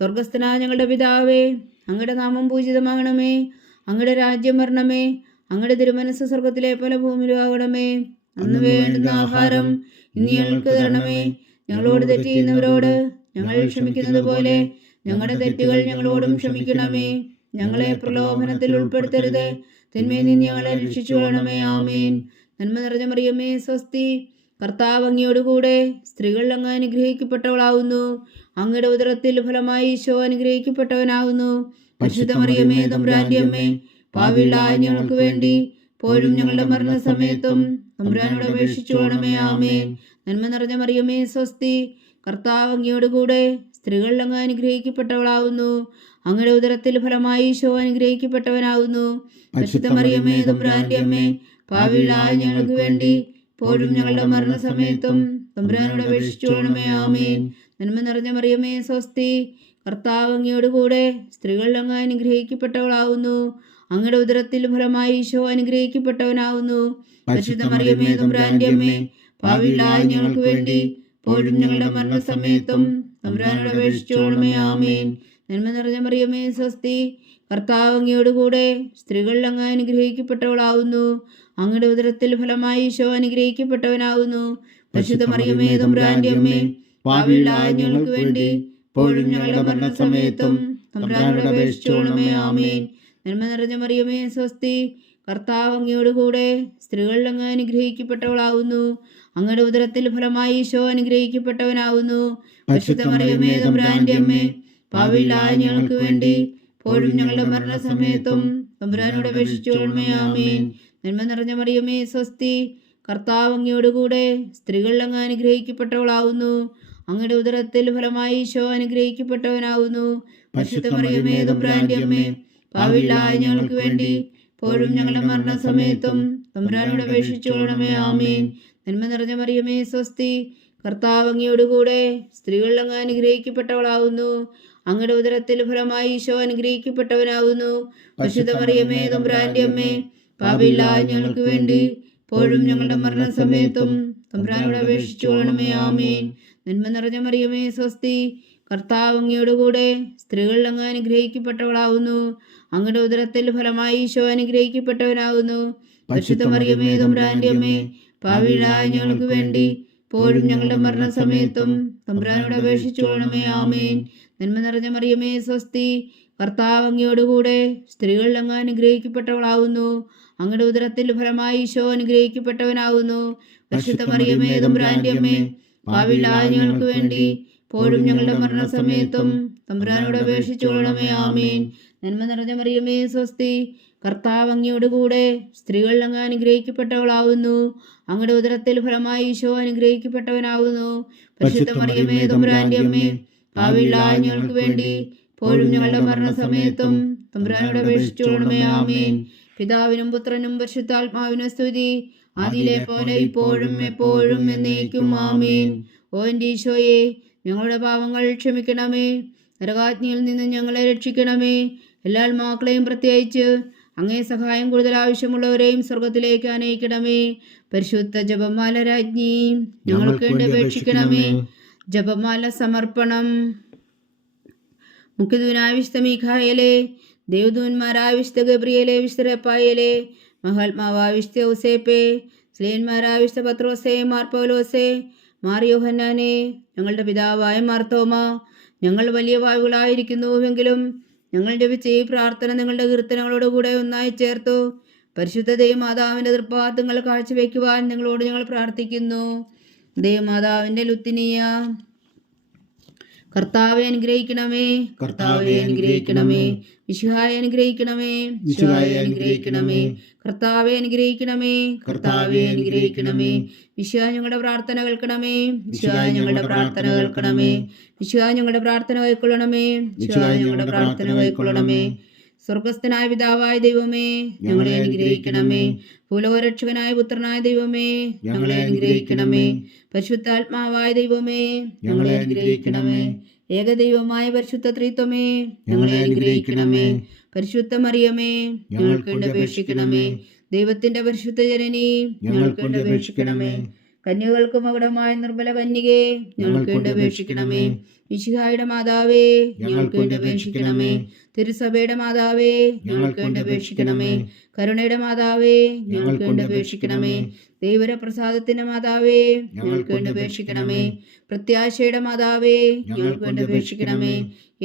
സ്വർഗസ്ഥനായ ഞങ്ങളുടെ പിതാവേ, അങ്ങയുടെ നാമം പൂജിതമാകണമേ. അങ്ങയുടെ രാജ്യം വരണമേ. അങ്ങയുടെ തിരുമനസ് സ്വർഗത്തിലെ പോലെ ഭൂമിയിലും ആകണമേ. അന്ന് വേണ്ടുന്ന ആഹാരം ഇന്ന് ഞങ്ങൾക്ക് തരണമേ. ഞങ്ങളോട് തെറ്റ് ചെയ്യുന്നവരോട് ഞങ്ങൾ ക്ഷമിക്കുന്നത് പോലെ ഞങ്ങളുടെ തെറ്റുകൾ ഞങ്ങളോടും ക്ഷമിക്കണമേ. ഞങ്ങളെ പ്രലോഭനത്തിൽ ഉൾപ്പെടുത്തരുത്, തിന്മയിൽ നിന്ന് ഞങ്ങളെ രക്ഷിച്ചുകൊള്ളണമേ. ആമേൻ. നന്മ നിറഞ്ഞ മറിയമേ, സ്വസ്തി. കർത്താവ് അങ്ങയോട് കൂടെ സ്ത്രീകളിൽ അങ്ങ് അനുഗ്രഹിക്കപ്പെട്ടവളാകുന്നു. അങ്ങയുടെ ഉദരത്തിൽ ഫലമായി ഈശോ അനുഗ്രഹിക്കപ്പെട്ടവനാകുന്നു. പരിശുദ്ധ മറിയമേ, തമ്പുരാന്റെ അമ്മേ, പാപികളായ ഞങ്ങൾക്ക് വേണ്ടി ഇപ്പോഴും ഞങ്ങളുടെ മരണസമയത്തും തമ്പുരാനോട് അപേക്ഷിച്ചുകൊള്ളണമേ. ആമേൻ. നന്മ നിറഞ്ഞ മറിയമേ സ്വസ്തി, കർത്താവ് അങ്ങയോട് കൂടെ സ്ത്രീകൾ അങ്ങ് അനുഗ്രഹിക്കപ്പെട്ടവളാവുന്നു. അങ്ങയുടെ ഉദരത്തിൽ ഫലമായി ഈശോ അനുഗ്രഹിക്കപ്പെട്ടവനാവുന്നു. പരിശുദ്ധ മറിയമേ തമ്പുരാന്റെ അമ്മേ, പാപികളായ ഞങ്ങൾക്ക് വേണ്ടി ഇപ്പോഴും ഞങ്ങളുടെ മരണസമയത്തും തമ്പുരാനോട് അപേക്ഷിച്ചുകൊള്ളണമേ. ആമേൻ. നന്മ നിറഞ്ഞ മറിയമേ സ്വസ്തി, കർത്താവ് അങ്ങയോട് കൂടെ സ്ത്രീകൾ അങ്ങ് അനുഗ്രഹിക്കപ്പെട്ടവളാവുന്നു. അങ്ങയുടെ ഉദരത്തിൽ ഫലമായി ഈശോ അനുഗ്രഹിക്കപ്പെട്ടവനാവുന്നു. പരിശുദ്ധ മറിയമേ തമ്പുരാന്റെ അമ്മേ, പാപികളായ ഞങ്ങൾക്ക് വേണ്ടി ഇപ്പോഴും ഞങ്ങളുടെ മരണസമയത്തും തമ്പുരാനോട് അപേക്ഷിച്ചുകൊള്ളണമേ. ആമേൻ. നന്മ നിറഞ്ഞ മറിയമേ സ്വസ്തി, കർത്താവ് അങ്ങയോട് കൂടെ സ്ത്രീകൾ അങ്ങ് അനുഗ്രഹിക്കപ്പെട്ടവളാവുന്നു. അങ്ങയുടെ ഉദരത്തിൽ ഫലമായി ഈശോ അനുഗ്രഹിക്കപ്പെട്ടവനാവുന്നു. പരിശുദ്ധ മറിയമേ തമ്പുരാന്റെ അമ്മേ, പാപികളായ ഞങ്ങൾക്ക് വേണ്ടി ഇപ്പോഴും ഞങ്ങളുടെ മരണസമയത്തും തമ്പുരാനോട് അപേക്ഷിച്ചുകൊള്ളണമേ. ആമേൻ. നന്മ നിറഞ്ഞ മറിയമേ സ്വസ്തി, കർത്താവ് അങ്ങയോട് കൂടെ സ്ത്രീകൾ അങ്ങ് അനുഗ്രഹിക്കപ്പെട്ടവളാവുന്നു. അങ്ങയുടെ ഉദരത്തിൽ ഫലമായി ഈശോ അനുഗ്രഹിക്കപ്പെട്ടവനാവുന്നു. പരിശുദ്ധ മറിയമേ തമ്പുരാന്റെ അമ്മേ, പാപികളായ ഞങ്ങൾക്ക് വേണ്ടി ഇപ്പോഴും ഞങ്ങളുടെ മരണസമയത്തും തമ്പുരാനോട് അപേക്ഷിച്ചുകൊള്ളണമേ. ആമേൻ. നന്മ നിറഞ്ഞ മറിയമേ സ്വസ്തി, കർത്താവ് അങ്ങയോട് കൂടെ സ്ത്രീകൾ അങ്ങ് അനുഗ്രഹിക്കപ്പെട്ടവളാവുന്നു. അങ്ങയുടെ ഉദരത്തിൽ ഫലമായി ഈശോ അനുഗ്രഹിക്കപ്പെട്ടവനാവുന്നു. പരിശുദ്ധ മറിയമേ തമ്പുരാന്റെ അമ്മേ, പാപികളായ ഞങ്ങൾക്ക് വേണ്ടി ഇപ്പോഴും ഞങ്ങളുടെ മരണസമയത്തും തമ്പുരാനോട് അപേക്ഷിച്ചുകൊള്ളണമേ. ആമേൻ. നന്മ നിറഞ്ഞ മറിയമേ സ്വസ്തി, കർത്താവ് അങ്ങയോട് കൂടെ സ്ത്രീകൾ അങ്ങ് അനുഗ്രഹിക്കപ്പെട്ടവളാവുന്നു. അങ്ങയുടെ ഉദരത്തിൽ ഫലമായി ഈശോ അനുഗ്രഹിക്കപ്പെട്ടവനാവുന്നു. പരിശുദ്ധ മറിയമേ തമ്പുരാന്റെ അമ്മേ, പാപികളായ ഞങ്ങൾക്ക് വേണ്ടി ഇപ്പോഴും ഞങ്ങളുടെ മരണസമയത്തും തമ്പുരാനോട് അപേക്ഷിച്ചുകൊള്ളണമേ. ആമേൻ. നന്മ നിറഞ്ഞ മറിയമേ സ്വസ്തി, കർത്താവ് അങ്ങയോട് കൂടെ സ്ത്രീകൾ അങ്ങ് അനുഗ്രഹിക്കപ്പെട്ടവളാവുന്നു. അങ്ങയുടെ ഉദരത്തിൽ ഫലമായി ഈശോ അനുഗ്രഹിക്കപ്പെട്ടവനാവുന്നു. പരിശുദ്ധ മറിയമേ തമ്പുരാന്റെ അമ്മേ, പാപികളായ ഞങ്ങൾക്ക് വേണ്ടി ഇപ്പോഴും ഞങ്ങളുടെ മരണസമയത്തും തമ്പുരാനോട് അപേക്ഷിച്ചുകൊള്ളണമേ. ആമേൻ. നന്മ നിറഞ്ഞ മറിയമേ സ്വസ്തി, കർത്താവ് അങ്ങയോട് കൂടെ സ്ത്രീകൾ അങ്ങ് അനുഗ്രഹിക്കപ്പെട്ടവളാവുന്നു. അങ്ങയുടെ ഉദരത്തിൽ ഫലമായി ഈശോ അനുഗ്രഹിക്കപ്പെട്ടവനാവുന്നു. പരിശുദ്ധ മറിയമേ തമ്പുരാന്റെ അമ്മേ, പാപികളായ ഞങ്ങൾക്ക് വേണ്ടി ഇപ്പോഴും ഞങ്ങളുടെ മരണസമയത്തും തമ്പുരാനോട് അപേക്ഷിച്ചുകൊള്ളണമേ. ആമേൻ. നന്മ നിറഞ്ഞ മറിയമേ സ്വസ്തി, കർത്താവ് അങ്ങയോട് കൂടെ സ്ത്രീകൾ അങ്ങ് അനുഗ്രഹിക്കപ്പെട്ടവളാവുന്നു. അങ്ങയുടെ ഉദരത്തിൽ ഫലമായി ഈശോ അനുഗ്രഹിക്കപ്പെട്ടവനാവുന്നു. പരിശുദ്ധ മറിയമേ തമ്പുരാന്റെ അമ്മേ, പാപികളായ ഞങ്ങൾക്ക് വേണ്ടി ഇപ്പോഴും ഞങ്ങളുടെ മരണസമയത്തും തമ്പുരാനോട് അപേക്ഷിച്ചുകൊള്ളണമേ. ആമേൻ. പിതാവിനും പുത്രനും പരിശുദ്ധാത്മാവിനും സ്തുതി, ആദിയിലെ പോലെ ഇപ്പോഴും എപ്പോഴും എന്നേക്കും. ആമേൻ. ഓ എൻ്റെ ഈശോയെ, ഞങ്ങളുടെ പാപങ്ങൾ ക്ഷമിക്കണമേ. നരകാഗ്നിയിൽ നിന്ന് ഞങ്ങളെ രക്ഷിക്കണമേ. എല്ലാ ആത്മാക്കളെയും പ്രത്യേകിച്ച് അങ്ങേ സഹായം കൂടുതൽ ആവശ്യമുള്ളവരെയും സ്വർഗത്തിലേക്ക് അനയിക്കണമേ. പരിശുദ്ധ ജപമാല രാജ്ഞി, ഞങ്ങൾക്ക് വേണ്ടി അപേക്ഷിക്കണമേ. ജപമാല സമർപ്പണം. മുഖ്യദൂനായ വിശുദ്ധ മീഖായേലേ, ദേവദൂന്മാരായ വിശുദ്ധ ഗബ്രിയേലേ, വിശുദ്ധ റഫായേലേ, മഹാത്മാവായ വിശുദ്ധ ഔസേപ്പേ, സ്ലേന്മാരായ വിശുദ്ധ പത്രോസേ, മാർ പൗലോസേ, മാർ യോഹന്നാനെ, ഞങ്ങളുടെ പിതാവായ മാർത്തോമ, ഞങ്ങൾ വലിയ വായുകളായിരിക്കുന്നുവെങ്കിലും ഞങ്ങൾ ജപിച്ച ഈ പ്രാർത്ഥന നിങ്ങളുടെ കീർത്തനങ്ങളോടുകൂടെ ഒന്നായി ചേർത്തു പരിശുദ്ധ ദൈവമാതാവിൻ്റെ തൃപ്പാദങ്ങൾ കാഴ്ചവെക്കുവാൻ നിങ്ങളോട് ഞങ്ങൾ പ്രാർത്ഥിക്കുന്നു. ദൈവമാതാവിൻ്റെ ലുത്തിനിയ. കർത്താവെ അനുഗ്രഹിക്കണമേ, കർത്താവെ അനുഗ്രഹിക്കണമേ. മിശിഹായെ അനുഗ്രഹിക്കണമേ, മിശിഹായെ അനുഗ്രഹിക്കണമേ. കർത്താവെ അനുഗ്രഹിക്കണമേ, കർത്താവെ അനുഗ്രഹിക്കണമേ. മിശിഹാ ഞങ്ങളുടെ പ്രാർത്ഥന കേൾക്കണമേ, മിശിഹാ ഞങ്ങളുടെ പ്രാർത്ഥന കേൾക്കണമേ. മിശിഹാ ഞങ്ങളുടെ പ്രാർത്ഥന കൈക്കൊള്ളണമേ, മിശിഹാ ഞങ്ങളുടെ പ്രാർത്ഥന കൈക്കൊള്ളണമേ. സ്വർഗസ്ഥനായ പിതാവായ ദൈവമേ, ഞങ്ങളെ അനുഗ്രഹിക്കണമേ. ഭൂലോകരക്ഷകനായ പുത്രനായ ദൈവമേ, ഞങ്ങളെ അനുഗ്രഹിക്കണമേ. പരിശുദ്ധാത്മാവായ ദൈവമേ, ഞങ്ങളെ അനുഗ്രഹിക്കണമേ. ഏകദൈവമായ പരിശുദ്ധ ത്രിത്വമേ, ഞങ്ങളെ അനുഗ്രഹിക്കണമേ. പരിശുദ്ധ മറിയമേ, ഞങ്ങൾക്ക് വേണ്ടി അപേക്ഷിക്കണമേ. ദൈവത്തിന്റെ പരിശുദ്ധ ജനനി, ഞങ്ങൾക്ക് വേണ്ടി അപേക്ഷിക്കണമേ. കന്യകൾക്ക് മകുടമായ നിർമ്മല കന്യകേ, ഞങ്ങൾക്ക് വേണ്ടി അപേക്ഷിക്കണമേ. മിശിഹായുടെ മാതാവേ, ഞങ്ങൾക്ക് വേണ്ടി അപേക്ഷിക്കണമേ. തിരുസഭയുടെ മാതാവേ, ഞങ്ങൾക്ക് വേണ്ടി അപേക്ഷിക്കണമേ. കരുണയുടെ മാതാവേ, ഞങ്ങൾക്ക് വേണ്ടി അപേക്ഷിക്കണമേ. ദൈവപ്രസാദത്തിന്റെ മാതാവേ, ഞങ്ങൾക്ക് വേണ്ടി അപേക്ഷിക്കണമേ. പ്രത്യാശയുടെ മാതാവേ, ഞങ്ങൾക്ക് വേണ്ടി അപേക്ഷിക്കണമേ.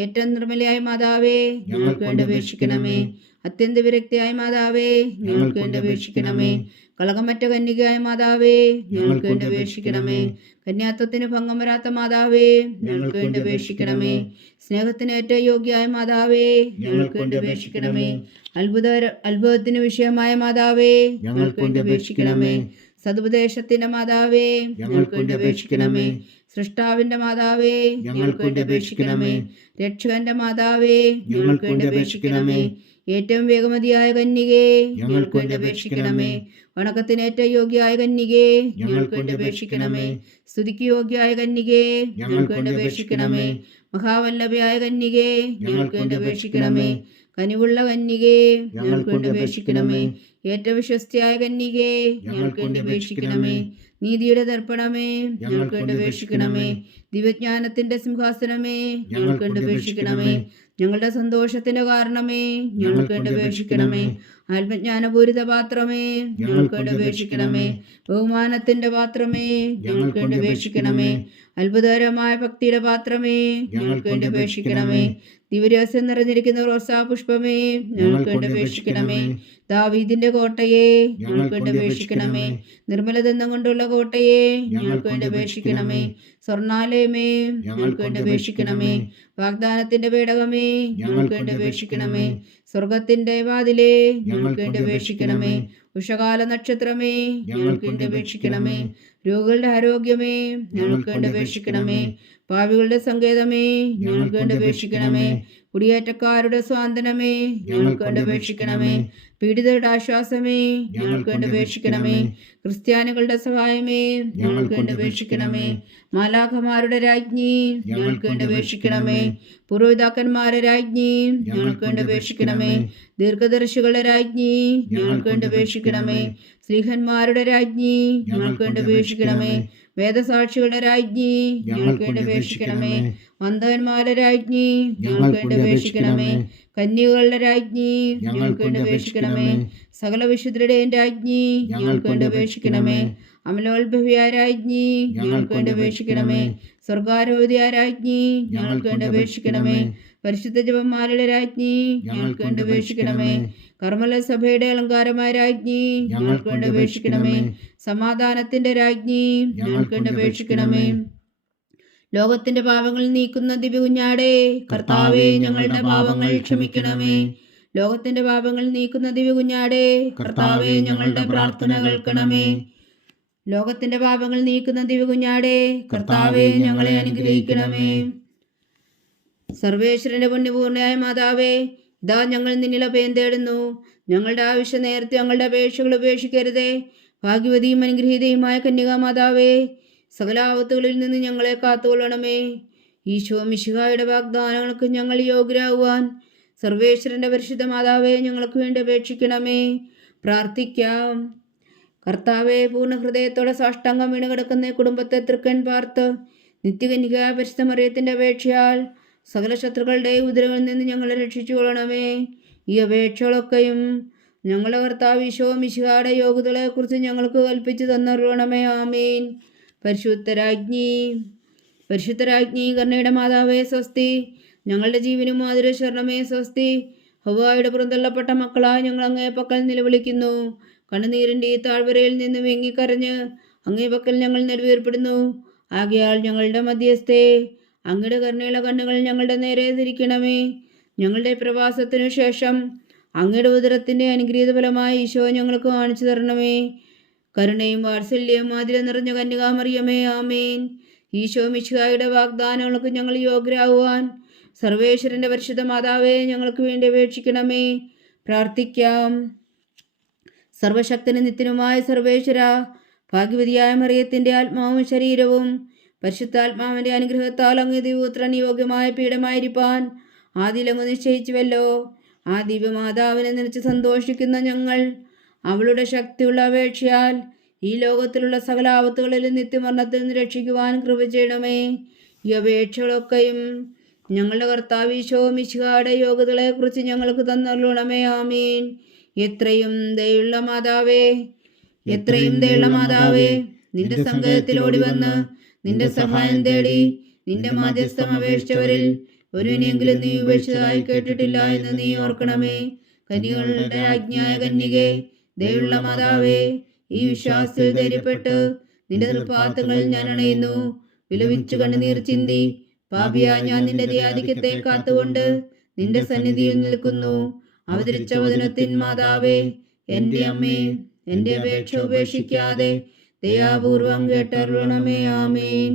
ഏറ്റവും നിർമ്മലയായ മാതാവേ, ഞങ്ങൾക്ക് വേണ്ടി അപേക്ഷിക്കണമേ. അത്യന്ത വിരക്തിയായ മാതാവേ, ഞങ്ങൾക്ക് വേണ്ടി അപേക്ഷിക്കണമേ. കളകമറ്റ കന്യകയായ മാതാവേ, ഞങ്ങൾക്ക് വേണ്ടി അപേക്ഷിക്കണമേ. കന്യാത്വത്തിന് ഭംഗം വരാത്ത മാതാവേ, ഞങ്ങൾക്ക് വേണ്ടി അപേക്ഷിക്കണമേ. സ്നേഹത്തിന് ഏറ്റവും യോഗ്യയായ മാതാവേ, ഞങ്ങൾക്ക് വേണ്ടി അപേക്ഷിക്കണമേ. അത്ഭുതത്തിന് വിഷയമായ മാതാവേ, ഞങ്ങൾക്ക് വേണ്ടി അപേക്ഷിക്കണമേ. സതുപദേശത്തിന്റെ മാതാവേ ഞങ്ങൾക്ക് വേണ്ടി അപേക്ഷിക്കണമേ. സൃഷ്ടാവിന്റെ മാതാവേ ഞങ്ങൾക്ക് വേണ്ടി അപേക്ഷിക്കണമേ. രക്ഷകന്റെ മാതാവേ ഞങ്ങൾക്ക് വേണ്ടി അപേക്ഷിക്കണമേ. ഏറ്റവും വേഗമതിയായ കന്യകേ ഞങ്ങൾക്ക് വേണ്ടി അപേക്ഷിക്കണമേ. വണക്കത്തിന് ഏറ്റവും യോഗ്യയായ കന്യകേ ഞങ്ങൾക്ക് വേണ്ടി അപേക്ഷിക്കണമേ. സ്തുതിക്ക് യോഗ്യയായ കന്യകേ ഞങ്ങൾക്ക് വേണ്ടി അപേക്ഷിക്കണമേ. മഹാവല്ലഭയായ കന്യകേ ഞങ്ങൾക്ക് വേണ്ടി അപേക്ഷിക്കണമേ. കനിവുള്ള കന്യകേ ഞങ്ങൾക്ക് വേണ്ടി അപേക്ഷിക്കണമേ. ഏറ്റവും വിശ്വസ്തയായ കന്യകേ ഞങ്ങൾക്ക് വേണ്ടി അപേക്ഷിക്കണമേ. നീതിയുടെ ദർപ്പണമേ ഞങ്ങൾക്ക് വേണ്ടി അപേക്ഷിക്കണമേ. ദിവ്യജ്ഞാനത്തിന്റെ സിംഹാസനമേ ഞങ്ങൾക്ക് വേണ്ടി അപേക്ഷിക്കണമേ. ഞങ്ങളുടെ സന്തോഷത്തിന്റെ കാരണമേ ഞങ്ങൾക്ക് വേണ്ടി അപേക്ഷിക്കണമേ. ആത്മജ്ഞാനപൂരിത പാത്രമേ ഞങ്ങൾക്ക് വേണ്ടി അപേക്ഷിക്കണമേ. ബഹുമാനത്തിന്റെ പാത്രമേ ഞങ്ങൾക്ക് വേണ്ടി അപേക്ഷിക്കണമേ. അത്ഭുതകരമായ ഭക്തിയുടെ പാത്രമേ ഞങ്ങൾക്ക് വേണ്ടി അപേക്ഷിക്കണമേ. ദിവ്യരഹസ്യം നിറഞ്ഞിരിക്കുന്ന റോസാ പുഷ്പമേ ഞങ്ങൾക്ക് വേണ്ടി അപേക്ഷിക്കണമേ. ദാവീദിന്റെ കോട്ടയെ ഞങ്ങൾക്ക് വേണ്ടി അപേക്ഷിക്കണമേ. നിർമ്മലദന്തം കൊണ്ടുള്ള കോട്ടയെ ഞങ്ങൾക്ക് വേണ്ടി അപേക്ഷിക്കണമേ. സ്വർണാലയമേ ഞങ്ങൾക്ക് വേണ്ടി അപേക്ഷിക്കണമേ. വാഗ്ദാനത്തിന്റെ പേടകമേ ഞങ്ങൾക്ക് വേണ്ടി അപേക്ഷിക്കണമേ. സ്വർഗത്തിന്റെ വാതിലേ ഞങ്ങൾക്ക് വേണ്ടി അപേക്ഷിക്കണമേ. ഉഷകാല നക്ഷത്രമേ ഞങ്ങൾക്ക് വേണ്ടി അപേക്ഷിക്കണമേ. രോഗികളുടെ ആരോഗ്യമേ ഞങ്ങൾക്ക് വേണ്ടി അപേക്ഷിക്കണമേ. പാപികളുടെ സങ്കേതമേ ഞങ്ങൾക്ക് വേണ്ടി അപേക്ഷിക്കണമേ. കുടിയേറ്റക്കാരുടെ സ്വാതന്ത്ര്യമേ ഞങ്ങൾക്ക് വേണ്ടി അപേക്ഷിക്കണമേ. പീഡിതരുടെ ആശ്വാസമേ ഞങ്ങൾക്ക് വേണ്ടി അപേക്ഷിക്കണമേ. ക്രിസ്ത്യാനികളുടെ സഹായമേ ഞങ്ങൾക്ക് വേണ്ടി അപേക്ഷിക്കണമേ. മാലാഖമാരുടെ രാജ്ഞി ഞങ്ങൾക്ക് വേണ്ടി അപേക്ഷിക്കണമേ. പൂർവ്വപിതാക്കന്മാരുടെ രാജ്ഞി ഞങ്ങൾക്ക് വേണ്ടി അപേക്ഷിക്കണമേ. ദീർഘദർശികളുടെ രാജ്ഞി ഞങ്ങൾക്ക് വേണ്ടി അപേക്ഷിക്കണമേ. സ്ത്രീഹന്മാരുടെ രാജ്ഞി ഞങ്ങൾക്ക് വേണ്ടി അപേക്ഷിക്കണമേ. വേദസാക്ഷികളുടെ രാജ്ഞി ഞങ്ങൾക്ക് വേണ്ടി അപേക്ഷിക്കണമേ. വന്ദകന്മാരുടെ രാജ്ഞി ഞങ്ങൾക്ക് വേണ്ടി അപേക്ഷിക്കണമേ. കന്യകളുടെ രാജ്ഞി ഞങ്ങൾക്ക് വേണ്ടി അപേക്ഷിക്കണമേ. സകല വിശുദ്ധരുടെയും രാജ്ഞി ഞങ്ങൾക്ക് വേണ്ടി അപേക്ഷിക്കണമേ. അമലോത്ഭവിയായ രാജ്ഞി ഞങ്ങൾക്ക് വേണ്ടി അപേക്ഷിക്കണമേ. സ്വർഗാരോധിയായ രാജ്ഞി ഞങ്ങൾക്ക് വേണ്ടി അപേക്ഷിക്കണമേ. പരിശുദ്ധ ജപമാലയുടെ രാജ്ഞി ഞങ്ങൾക്ക് വേണ്ടി അപേക്ഷിക്കണമേ. കർമ്മല സഭയുടെ അലങ്കാരമായ രാജ്ഞി ഞങ്ങൾക്ക് വേണ്ടി അപേക്ഷിക്കണമേ. സമാധാനത്തിന്റെ രാജ്ഞി ഞങ്ങൾക്ക് വേണ്ടി അപേക്ഷിക്കണമേ. ലോകത്തിന്റെ പാപങ്ങൾ നീക്കുന്ന ദിവ്യ കുഞ്ഞാടേ കർത്താവേ ഞങ്ങളുടെ പാപങ്ങൾ ക്ഷമിക്കണമേ. ലോകത്തിന്റെ പാപങ്ങൾ നീക്കുന്ന ദിവ്യ കുഞ്ഞാടേ കർത്താവേ ഞങ്ങളുടെ പ്രാർത്ഥന കേൾക്കണമേ. ലോകത്തിന്റെ പാപങ്ങൾ നീക്കുന്ന ദിവ്യ കുഞ്ഞാടേ കർത്താവേ ഞങ്ങളെ അനുഗ്രഹിക്കണമേ. സർവേശ്വരന്റെ പുണ്യപൂർണ്ണയായ മാതാവേ, ഇതാ ഞങ്ങൾ നിന്നിൽ അഭയം തേടുന്നു. ഞങ്ങളുടെ ആവശ്യം നേരത്തെ ഞങ്ങളുടെ അപേക്ഷകൾ ഉപേക്ഷിക്കരുതേ. ഭാഗ്യവതിയും അനുഗ്രഹീതയുമായ കന്യകാ മാതാവേ, സകല ആപത്തുകളിൽ നിന്ന് ഞങ്ങളെ കാത്തുകൊള്ളണമേ. ഈശോ മിശിഹായുടെ വാഗ്ദാനങ്ങൾക്ക് ഞങ്ങൾ യോഗ്യരാകുവാൻ സർവേശ്വരന്റെ പരിശുദ്ധ മാതാവേ ഞങ്ങൾക്ക് വേണ്ടി അപേക്ഷിക്കണമേ. പ്രാർത്ഥിക്കാം. കർത്താവെ, പൂർണ്ണ ഹൃദയത്തോടെ സാഷ്ടാംഗം വീണ് കിടക്കുന്ന കുടുംബത്തെ തൃക്കൻ പാർത്ത് നിത്യകന്യക പരിശുദ്ധ മറിയത്തിന്റെ അപേക്ഷയാൽ സകല ശത്രുക്കളുടെ ഉദരങ്ങളിൽ നിന്ന് ഞങ്ങളെ രക്ഷിച്ചു കൊള്ളണമേ. ഈ അപേക്ഷകളൊക്കെയും ഞങ്ങളുടെ കർത്താവ് ഈശോ മിശിഹായുടെ യോഗ്യതകളെക്കുറിച്ച് ഞങ്ങൾക്ക് കൽപ്പിച്ചു തന്നറിയണമേ. ആമീൻ. പരിശുദ്ധരാജ്ഞി കരുണയുടെ മാതാവേ സ്വസ്തി. ഞങ്ങളുടെ ജീവനും മാധുരശരണമേ സ്വസ്തി. ഹവ്വായുടെ പുറന്തള്ളപ്പെട്ട മക്കളായി ഞങ്ങൾ അങ്ങേ പക്കൽ നിലവിളിക്കുന്നു. കണ്ണുനീരിൻ്റെ ഈ താഴ്വരയിൽ നിന്ന് വെങ്ങിക്കരഞ്ഞ് അങ്ങേ പക്കൽ ഞങ്ങൾ നെടുവേർപ്പെടുന്നു. ആകയാൽ ഞങ്ങളുടെ മധ്യസ്ഥേ, അങ്ങയുടെ കരുണയുള്ള കണ്ണുകൾ ഞങ്ങളുടെ നേരെ തിരിക്കണമേ. ഞങ്ങളുടെ പ്രവാസത്തിനു ശേഷം അങ്ങയുടെ ഉദരത്തിൻ്റെ അനുഗ്രഹീത ഫലമായി ഈശോ ഞങ്ങൾക്ക് കാണിച്ചു തരണമേ. കരുണയും വാത്സല്യവും മാതിരം നിറഞ്ഞ കന്യകാമറിയമേ, ആമേൻ. ഈശോ മിശിഹായുടെ വാഗ്ദാനങ്ങൾക്ക് ഞങ്ങൾ യോഗ്യരാകുവാൻ സർവേശ്വരന്റെ പരിശുദ്ധ മാതാവേ ഞങ്ങൾക്ക് വേണ്ടി അപേക്ഷിക്കണമേ. പ്രാർത്ഥിക്കാം. സർവശക്തനും നിത്യനുമായ സർവേശ്വര, ഭാഗ്യവതിയായ മറിയത്തിൻ്റെ ആത്മാവും ശരീരവും പരിശുദ്ധാത്മാവിൻ്റെ അനുഗ്രഹത്താൽ അങ്ങ് ദിവ്യപുത്രൻ യോഗ്യമായ പീഠമായിരിക്കാൻ ആദിലങ്ങ് നിശ്ചയിച്ചുവല്ലോ. ആ ദിവ്യമാതാവിനെ നിനച്ച് സന്തോഷിക്കുന്ന ഞങ്ങൾ അവളുടെ ശക്തിയുള്ള അപേക്ഷയാൽ ഈ ലോകത്തിലുള്ള സകല ആപത്തുകളിലും നിത്യമരണത്തിൽ നിന്ന് രക്ഷിക്കുവാൻ കൃപ ചെയ്യണമേ. ഈ അപേക്ഷകളൊക്കെയും ഞങ്ങളുടെ കർത്താവ് ഈശോ മിശിഹായുടെ യോഗ്യതകളെക്കുറിച്ച് ഞങ്ങൾക്ക് തന്നരുളണമേ. ആമീൻ. എത്രയും ദയുള്ള മാതാവേ, നിന്റെ സങ്കേതത്തിൽ ഓടി വന്ന് നിന്റെ സഹായം തേടി നിന്റെ മാധ്യസ്ഥം അപേക്ഷിച്ചവരിൽ ഒരുവിനെങ്കിലും നീ ഉപേക്ഷിച്ചതായി കേട്ടിട്ടില്ല എന്ന് നീ ഓർക്കണമേ. കന്യകളുടെ രാജ്ഞിയായ കന്യകേ, ദയുള്ള മാതാവേ, ഈ വിശ്വാസത്തിൽ ധൈര്യപ്പെട്ട് നിന്റെ തൃപ്പാദങ്ങളിൽ ഞാൻ അണയുന്നു. വിലപിച്ചു കണ്ണുനീർ ചിന്തി പാപിയാ ഞാൻ നിന്റെ ദയാധിക്യത്തെ കാത്തുകൊണ്ട് നിന്റെ സന്നിധിയിൽ നിൽക്കുന്നു. അവതരിച്ച വചനത്തിൻ മാതാവേ, എൻ്റെ അമ്മേ, എൻ്റെ അപേക്ഷ ഉപേക്ഷിക്കാതെ ദയാപൂർവം കേട്ടരുളണമേ. ആമേൻ.